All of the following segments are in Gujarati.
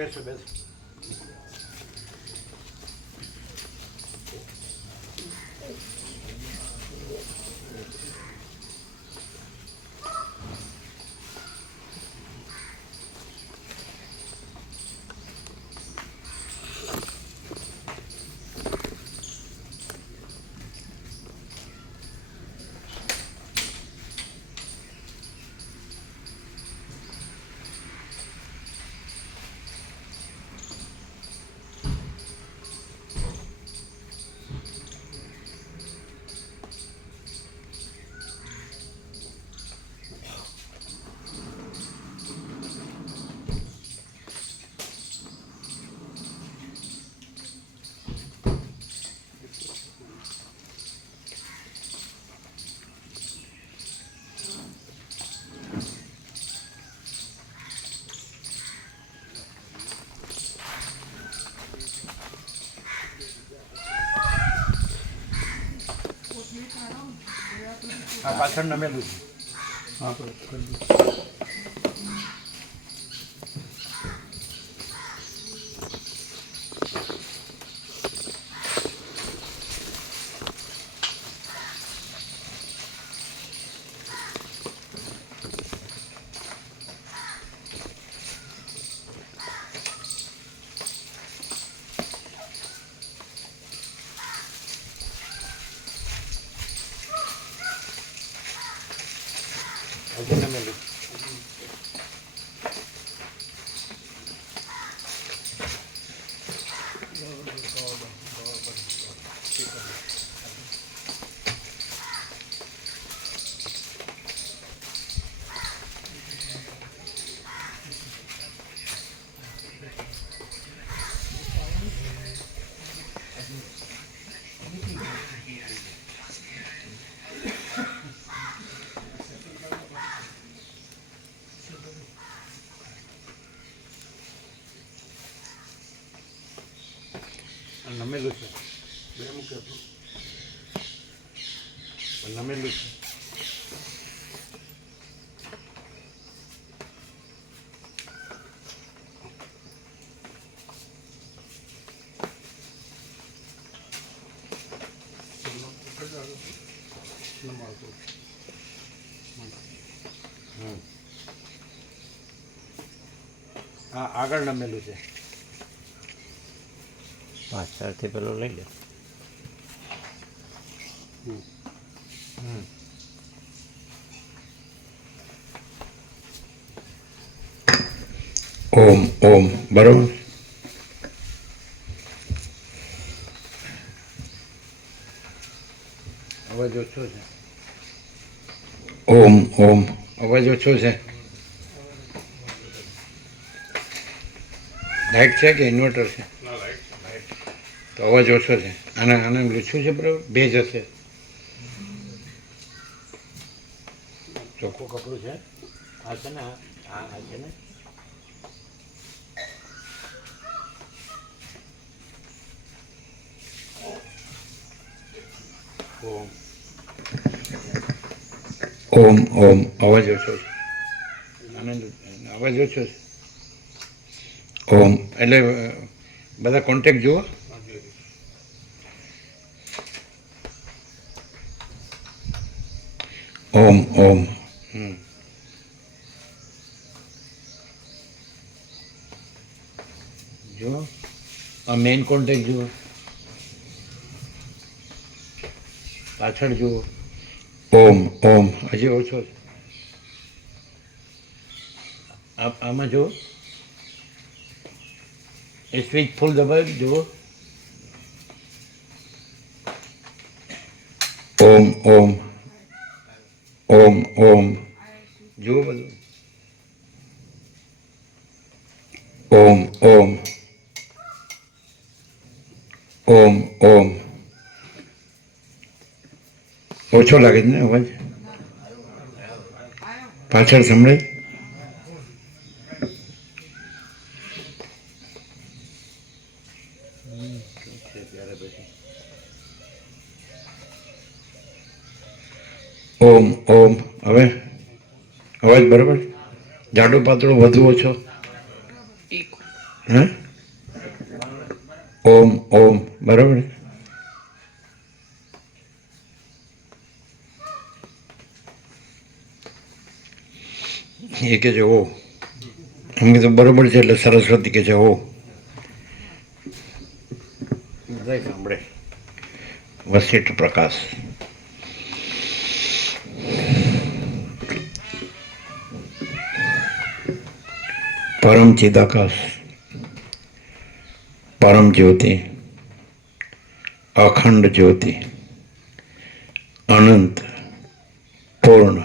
બેસો બેસો. આ પાછળ નમેલું છે. હા હજી નમેલું. નમેલું છે. બે મૂકે નમેલું છે. હા આગળ નમેલું છે. પાછળથી પેલું લઈ લે. ઓમ ઓમ બરોબર. અવાજ ઓછો છે. ઓમ ઓમ અવાજ ઓછો છે. લાઇટ છે કે ઇન્વર્ટર છે? તો અવાજ ઓછો છે. આને લૂછું છે બરાબર. ભેજ હશે. ચોખ્ખું કપડું છે. આ છે ને આ છે ને ઓમ ઓમ ઓમ અવાજ ઓછો છે. આનંદ અવાજ ઓછો છે. ઓમ એટલે બધા કોન્ટેક્ટ જુઓ. ઓમ ઓમ જુઓ આ મેઇન કોન્ટેક્ટ જુઓ. પાછળ જુઓ. ઓમ ઓમ હજી ઓછો છે. આમાં જુઓ. એ સ્વિચ ફૂલ દબાવી જુઓ. ઓમ ઓમ ઓમ ઓમ જુઓ બધું. ઓમ ઓમ ઓમ ઓમ. ઓછો લાગે છે ને અવાજ? પાછળ સંભળાય? ઓમ ઓમ. હવે અવાજ બરાબર? જાડો પાતળો વધુ ઓછો? હે? ઓમ ઓમ બરાબર. એ કે છે ઓ. એમ કીધું બરોબર છે એટલે સરસ્વતી કે છે ઓ. બધા સાંભળે. વસિષ્ઠ પ્રકાશ. પરમ ચિદાકાશ, પરમ જ્યોતિ, અખંડ જ્યોતિ, અનંત, પૂર્ણ,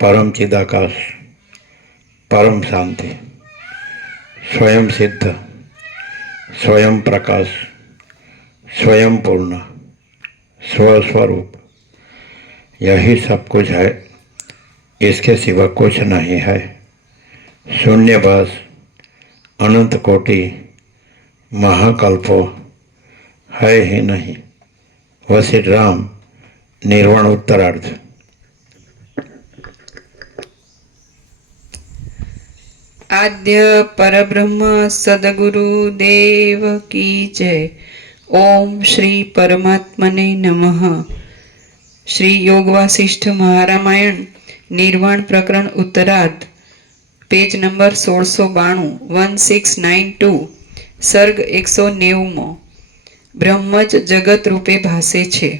પરમ ચિદાકાશ, પરમ શાંતિ, स्वयं सिद्ध, स्वयं प्रकाश, स्वयं पूर्ण, स्वस्वरूप, यही सब कुछ है, इसके सिवा कुछ नहीं है. शून्यवास, अनंत कोटि, महाकल्पो है ही नहीं. वशिष्ठ राम निर्वाण उत्तरार्ध. आद्य परब्रह्म सदगुरु देव की जय. ओम श्री परमात्मने नमः. श्री योग वासिष्ठ महारामायण निर्वाण प्रकरण उत्तरार्ध, पेज नंबर 1692, 1692, सर्ग 190. બ્રહ્મ જ જગત રૂપે ભાસે છે.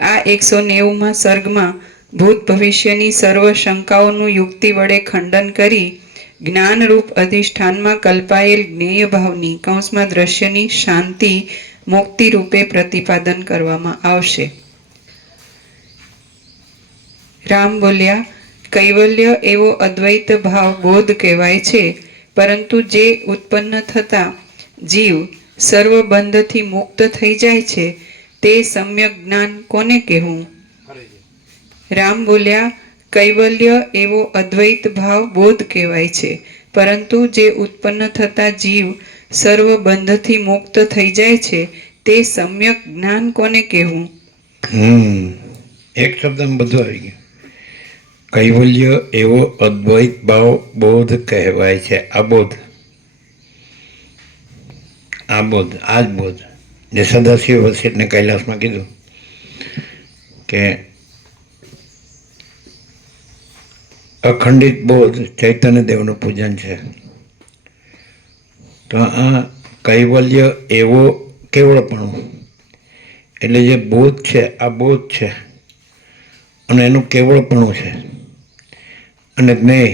આ 190માં સર્ગમાં ભૂત ભવિષ્યની સર્વ શંકાઓનું યુક્તિ વડે ખંડન કરી જ્ઞાનરૂપ અધિષ્ઠાનમાં કલ્પાયેલ જ્ઞેય ભાવની કૌંસમાં દ્રશ્યની શાંતિ મુક્તિ રૂપે પ્રતિપાદન કરવામાં આવશે. રામ બોલ્યા, કૈવલ્ય એવો અદ્વૈત ભાવ બોધ કહેવાય છે, પરંતુ જે ઉત્પન્ન થતા જીવ સર્વ બંધથી મુક્ત થઈ જાય છે તે સમ્યક જ્ઞાન કોને કહેવું? રામ બોલ્યા, કૈવલ્ય એવો અદ્વૈત ભાવ બોધ કહેવાય છે, પરંતુ જે ઉત્પન્ન થતા જીવ સર્વ બંધથી મુક્ત થઈ જાય છે તે સમ્યક જ્ઞાન કોને કહેવું? એક શબ્દમાં બધું આવી ગયું. કૈવલ્ય એવો અદ્વૈત ભાવ બોધ કહેવાય છે. આબોધ, આબોધ, આ જ બોધ. જે સદાશિવ વસિષ્ઠને કૈલાસમાં કીધું કે અખંડિત બોધ ચૈતન્ય દેવનું પૂજન છે. તો આ કૈવલ્ય એવો કેવળપણું એટલે જે બોધ છે આ બોધ છે અને એનું કેવળપણું છે. અને જ્ઞેય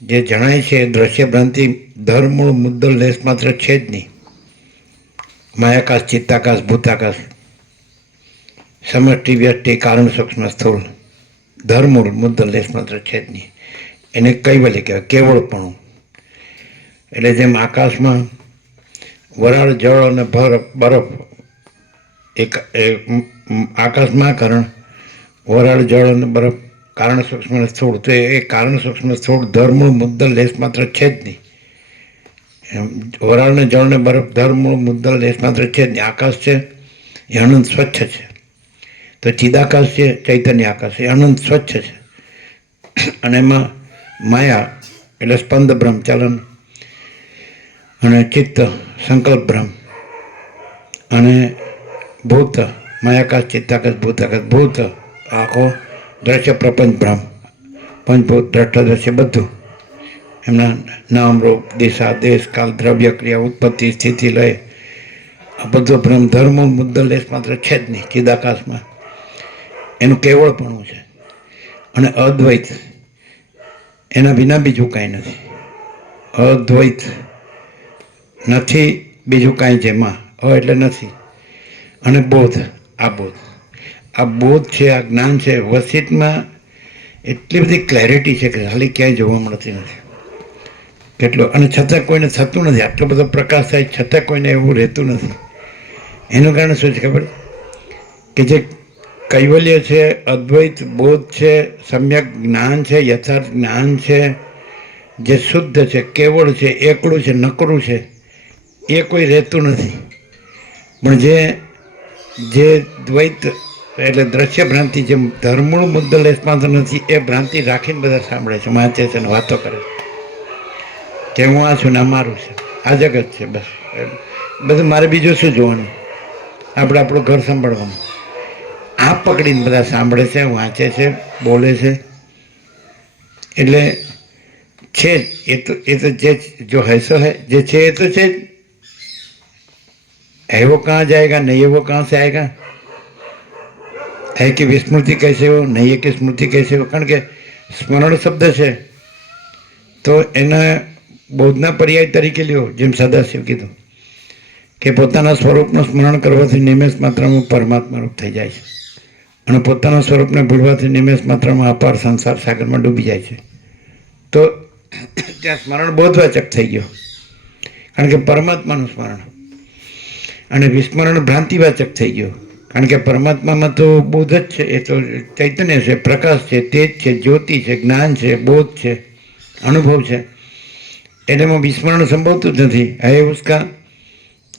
જે જણાય છે એ દ્રશ્ય ભ્રાંતિ ધર્મૂળ મુદ્દલ લેશ માત્ર છે જ નહીં. માયાકાશ, ચિત્તાકાશ, ભૂતાકાશ, સમષ્ટિ, વ્યષ્ટિ, કારણ, સૂક્ષ્મ, સ્થૂળ, ધર્મૂળ મુદ્દલ લેશ માત્ર છે જ નહીં. એને કૈવલ્ય કહેવાય, કેવળપણું. એટલે જેમ આકાશમાં વરાળ, જળ અને બરફ એક આકાશમાં કારણ, વરાળ, જળ અને બરફ કારણ, સૂક્ષ્મ અને સ્થૂળ. તો એ કારણ, સૂક્ષ્મ, સ્થૂળ, ધર્મૂળ મુદ્દલ લેશ માત્ર છે જ નહીં. વરાળને, જળને, બરફ ધર્મૂળ મુદ્દલ લેશ માત્ર છે જ નહીં. આકાશ છે એ અનંત સ્વચ્છ છે. તો ચિદાકાશ છે, ચૈતન્ય આકાશ, એ અનંત સ્વચ્છ છે. અને એમાં માયા એટલે સ્પંદ બ્રહ્મ, ચલન, અને ચિત્ત સંકલ્પ બ્રહ્મ, અને ભૂત માયાકાશ, ચિત્તાકાશ, ભૂતાકાશ, ભૂત આખો દ્રશ્ય પ્રપંચ બ્રહ્મ, પંચભૂત, દ્રષ્ટા દ્રશ્ય બધું. એમના નામ, રૂપ, દિશા, દેશ, કાલ, દ્રવ્ય, ક્રિયા, ઉત્પત્તિ, સ્થિતિ, લય, આ બધો બ્રહ્મ ધર્મ મુદ્દલ લેશ માત્ર છે જ નહીં ચિદાકાશમાં. એનું કેવળપણું છે. અને અદ્વૈત એના વિના બીજું કાંઈ નથી. અદ્વૈત નથી બીજું કાંઈ જેમાં એટલે નથી. અને બોધ, આ બોધ છે, આ જ્ઞાન છે. વસિતમાં એટલી બધી ક્લેરિટી છે કે ખાલી ક્યાંય જોવા મળતી નથી. કેટલો, અને છતાં કોઈને થતું નથી. આટલો બધો પ્રકાશ થાય છતાં કોઈને એવું રહેતું નથી. એનું કારણ શું છે ખબર? કે જે કૈવલ્ય છે, અદ્વૈત બોધ છે, સમ્યક જ્ઞાન છે, યથાર્થ જ્ઞાન છે, જે શુદ્ધ છે, કેવળ છે, એકલું છે, નકરું છે, એ કોઈ રહેતું નથી. પણ જે દ્વૈત એટલે દ્રશ્ય ભ્રાંતિ, જે ધર્મૂળ મુદ્દો લેશમાં નથી, એ ભ્રાંતિ રાખીને બધા સાંભળે છે, વાંચે છે ને વાતો કરે છે કે હું આ છું ને આ મારું છે, આ જગત છે. બસ બધું મારે બીજું શું જોવાનું? આપણે આપણું ઘર સંભાળવાનું. આ પકડીને બધા સાંભળે છે, વાંચે છે, બોલે છે. એટલે છે જ એ તો જે જો હૈસો હૈ, જે છે એ તો છે જ. है वो कहाँ जाएगा, नहीं है वो कहाँ से आएगा? है कि विस्मृति कैसे हो, नहीं है कि स्मृति कैसे हो? કારણ કે સ્મરણ શબ્દ છે તો એના બોધના પર્યાય તરીકે લ્યો. જેમ સદાશિવ કીધું કે પોતાના સ્વરૂપનું સ્મરણ કરવાથી નિમેષ માત્રામાં પરમાત્મા રૂપ થઈ જાય છે, અને પોતાના સ્વરૂપને ભૂલવાથી નિમેષ માત્રામાં અપાર સંસાર સાગરમાં ડૂબી જાય છે. તો ત્યાં સ્મરણ બોધવાચક થઈ ગયો, કારણ કે પરમાત્માનું સ્મરણ. અને વિસ્મરણ ભ્રાંતિવાચક થઈ ગયો, કારણ કે પરમાત્મામાં તો બોધ જ છે, એ તો ચૈતન્ય છે, પ્રકાશ છે, તેજ છે, જ્યોતિ છે, જ્ઞાન છે, બોધ છે, અનુભવ છે. એટલે એમાં વિસ્મરણ સંભવતું જ નથી.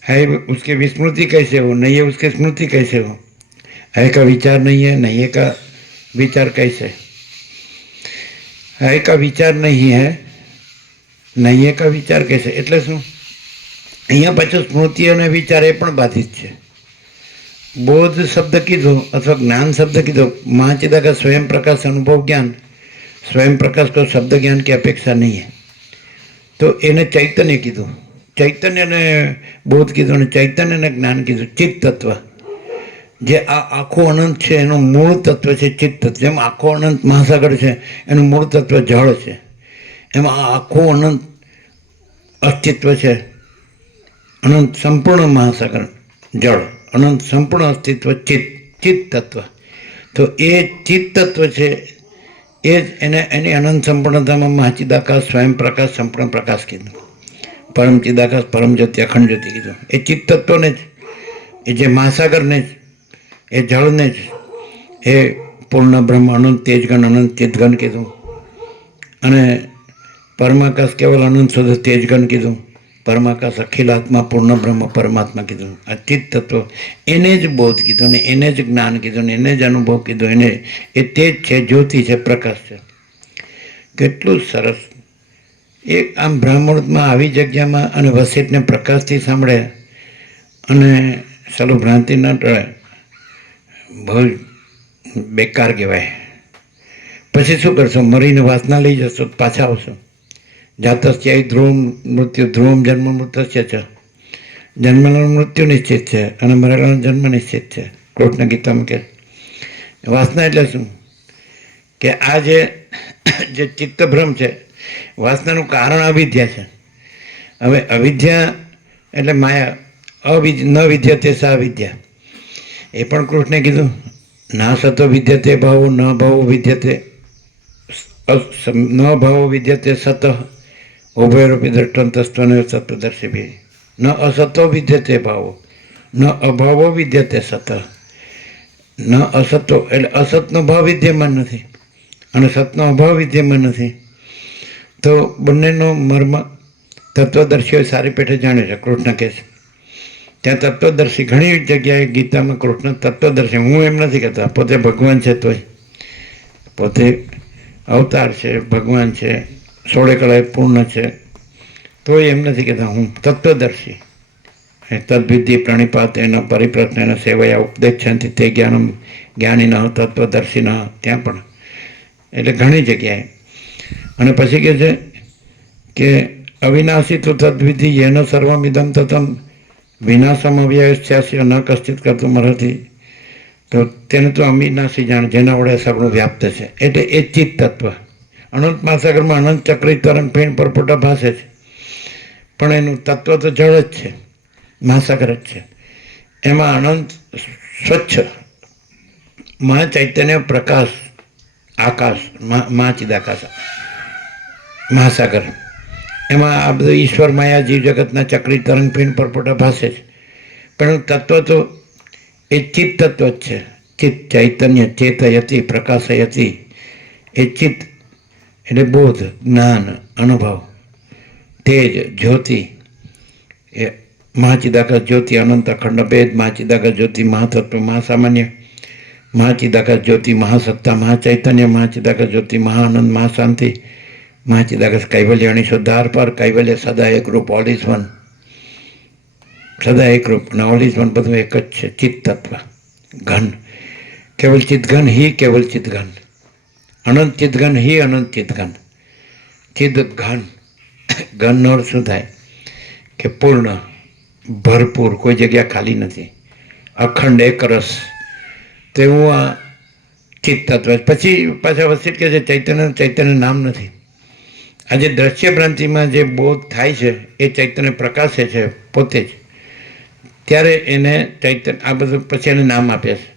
है उसकी विस्मृति कैसे हो, नहीं है उसकी स्मृति कैसे हो? है का विचार नहीं है, नहीं है का विचार कैसे? है का विचार नहीं है, નહીં है का વિચાર कैसे? એટલે શું? અહીંયા પાછું સ્મૃતિ અને વિચાર એ પણ બાધિત છે. બોધ શબ્દ કીધો અથવા જ્ઞાન શબ્દ કીધો, મહાચિદાકાશ स्वयं प्रकाश अनुभव ज्ञान, स्वयं प्रकाश को शब्द ज्ञान की अपेक्षा नहीं है. તો એને ચૈતન્ય કીધું, ચૈતન્યને બોધ કીધું, અને ચૈતન્યને જ્ઞાન કીધું. ચિત્ત તત્વ, જે આ આખો અનંત છે એનું મૂળ તત્વ છે ચિત્ત તત્વ. જેમ આખો અનંત મહાસાગર છે એનું મૂળ તત્વ જળ છે, એમાં આ આખો અનંત અસ્તિત્વ છે. અનંત સંપૂર્ણ મહાસાગર જળ, અનંત સંપૂર્ણ અસ્તિત્વ ચિત્ત તત્વ. તો એ ચિત્ત તત્વ છે, એ જ એની અનંત સંપૂર્ણતામાં મહાચિદાકાશ સ્વયં પ્રકાશ સંપૂર્ણ પ્રકાશ કીધું, પરમ ચિદાકાશ પરમ જ્યોતિ અખંડ જ્યોતિ કીધું. એ ચિત્ત તત્વને જ, એ જે મહાસાગરને જ, એ જળને જ એ પૂર્ણ બ્રહ્મ અનંત તેજગણ અનંત ચિદગણ કીધું. અને પરમાકાશ કેવલ અનંત શુદ્ધ તેજગણ કીધું. પરમાકાશ અખિલ આત્મા પૂર્ણ બ્રહ્મ પરમાત્મા કીધું. આ ચિત્ત તત્વ, એને જ બોધ કીધું, ને એને જ જ્ઞાન કીધું, ને એને જ અનુભવ કીધું. એને એ તેજ છે, જ્યોતિ છે, પ્રકાશ છે. કેટલું સરસ! એ આમ બ્રાહ્મણમાં આવી જગ્યામાં અને વસિતને પ્રકાશથી સાંભળે અને ચાલો ભ્રાંતિ ન ટળે, બહુ બેકાર કહેવાય. પછી શું કરશો? મરીને વાસના લઈ જશો, પાછા આવશો. જાતસ્ય ધ્રુવમ મૃત્યુ, ધ્રુવમ જન્મ મૃત્યુ છે. જન્મનું મૃત્યુ નિશ્ચિત છે અને મરેલાનો જન્મ નિશ્ચિત છે. કૃષ્ણ ગીતામાં કે વાસના એટલે શું? કે આ જે ચિત્તભ્રમ છે, વાસનાનું કારણ અવિદ્યા છે. હવે અવિદ્યા એટલે માયા, ન વિદ્યતે સા વિદ્યા. એ પણ કૃષ્ણે કીધું, ના સતો વિદ્યતે ભાવો, ન ભાવો વિદ્યતે, ન ભાવો વિદ્યતે સત, ઉભયરૂપી દ્રષ્ટાંતસ્ત્વન સત્વદર્શી. ન અસતો વિદ્યતે ભાવો, ન અભાવો વિદ્યતે સત. ન અસતો એટલે અસતનો ભાવ વિદ્યમાન નથી અને સતનો અભાવ વિદ્યમાન નથી. તો બંનેનો મર્મ તત્વદર્શીઓ સારી પેઠે જાણે છે. કૃષ્ણ કહે છે ત્યાં તત્વદર્શી, ઘણી જગ્યાએ ગીતામાં કૃષ્ણ તત્વદર્શી. હું એમ નથી કહેતા પોતે ભગવાન છે, તોય પોતે અવતાર છે, ભગવાન છે, 16 કળાએ પૂર્ણ છે, તોય એમ નથી કહેતા હું તત્વદર્શી. તદ્વિધિ પ્રણિપાત એના પરિપ્રશ્ન એના સેવયા ઉપદેશંતિ તે જ્ઞાનમ જ્ઞાનીન તત્વદર્શીન. ત્યાં પણ એટલે ઘણી જગ્યાએ. અને પછી કહે છે કે અવિનાશી તો તદ્વિધિ યેન સર્વમિદમ તતમ વિનાશમ અવ્યયસ્યાસ્ય ન કશ્ચિત કરતું મરહતિ. તો તેને તો અવિનાશી જાણ, જેના વડે સગળું વ્યાપ્ત છે. એટલે એ ચિત્ત તત્વ અનંત મહાસાગરમાં અનંત ચક્રી તરંગ ફેણ પરપોટા ભાસે છે, પણ એનું તત્વ તો જળ જ છે, મહાસાગર જ છે. એમાં અનંત સ્વચ્છ મહા ચૈતન્ય પ્રકાશ, આકાશ, મહાચિદાકાશ, મહાસાગર, એમાં આ બધું ઈશ્વર માયા જીવ જગતના ચક્રી તરંગ પિંડ પરપોટા ભાસે છે. પણ તત્વ તો એ ચિત્ત તત્વ જ છે. ચિત્ત ચૈતન્ય ચેતયતી પ્રકાશયતી, એ ચિત્ત એટલે બોધ, જ્ઞાન, અનુભવ, તેજ, જ્યોતિ, એ મહાચિદાકાશ જ્યોતિ, અનંત અખંડ ભેદ, મહાચિદાકાશ જ્યોતિ, મહાતત્વ, મહાસામાન્ય, મહાચિદાકાશ જ્યોતિ, મહાસત્તા, મહાચૈતન્ય, મહાચિદાકાશ જ્યોતિ, મહાઆનંદ, મહાશાંતિ, મહાચિદાકાશ કૈવલ્ય, અનિશોદ્ધાર પર કૈવલ્ય, સદા એકરૂપ, ઓલ ઇઝ વન, સદા એકરૂપ, અને ઓલ ઇઝ વન બધું એક જ છે. ચિત્ત તત્વ ઘન, કેવલ ચિત્ત ઘન હિ કેવલ ચિત્ત ઘન, અનંત ચિત્ત ઘન હિ અનંત ચિત્ત ઘન. ચિત્ત ઘન, ઘનનો અર્થ શું થાય કે પૂર્ણ, ભરપૂર, કોઈ જગ્યા ખાલી નથી, અખંડ એક રસ. તેવું આ ચિત્ત તત્વ. પછી પાછા વસિત કહે છે ચૈતન્ય નામ નથી. આજે દ્રશ્ય ભ્રાંતિમાં જે બોધ થાય છે એ ચૈતન્ય પ્રકાશે છે પોતે જ, ત્યારે એને ચૈતન્ય, આ બધું પછી એને નામ આપે છે.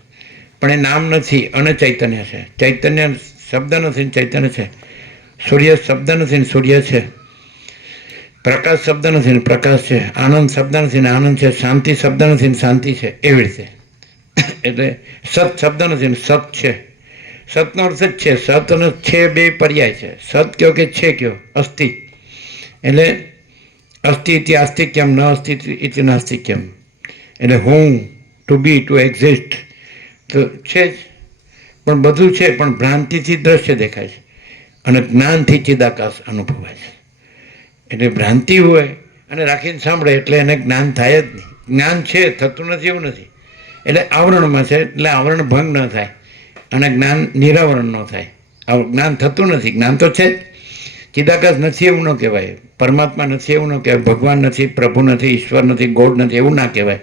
પણ એ નામ નથી, અનચૈતન્ય છે. ચૈતન્ય શબ્દ નથી ને ચૈતન્ય છે. સૂર્ય શબ્દ નથી ને સૂર્ય છે. પ્રકાશ શબ્દ નથી ને પ્રકાશ છે. આનંદ શબ્દ નથી ને આનંદ છે. શાંતિ શબ્દ નથી ને શાંતિ છે. એવી રીતે એટલે સત શબ્દ નથી ને સત છે. સતનો અર્થ જ છે. સત અને છે બે પર્યાય છે. સત કયો કે છે કયો, અસ્થિ. એટલે અસ્થિ ઇતિ આસ્તિક્યમ, ન અસ્થિ ઇતિ નાસ્તિક્યમ. એટલે હું, ટુ બી, ટુ એક્ઝિસ્ટ તો છે જ, પણ બધું છે, પણ ભ્રાંતિથી દ્રશ્ય દેખાય છે અને જ્ઞાનથી ચિદાકાશ અનુભવાય છે. એટલે ભ્રાંતિ હોય અને રાખીને સાંભળે એટલે એને જ્ઞાન થાય જ નહીં. જ્ઞાન છે, થતું નથી એવું નથી. એટલે આવરણમાં છે એટલે આવરણ ભંગ ન થાય અને જ્ઞાન નિરાવરણ ન થાય. જ્ઞાન થતું નથી, જ્ઞાન તો છે જ. ચિદાકાશ નથી એવું ન કહેવાય, પરમાત્મા નથી એવું ન કહેવાય, ભગવાન નથી, પ્રભુ નથી, ઈશ્વર નથી, ગોડ નથી એવું ના કહેવાય,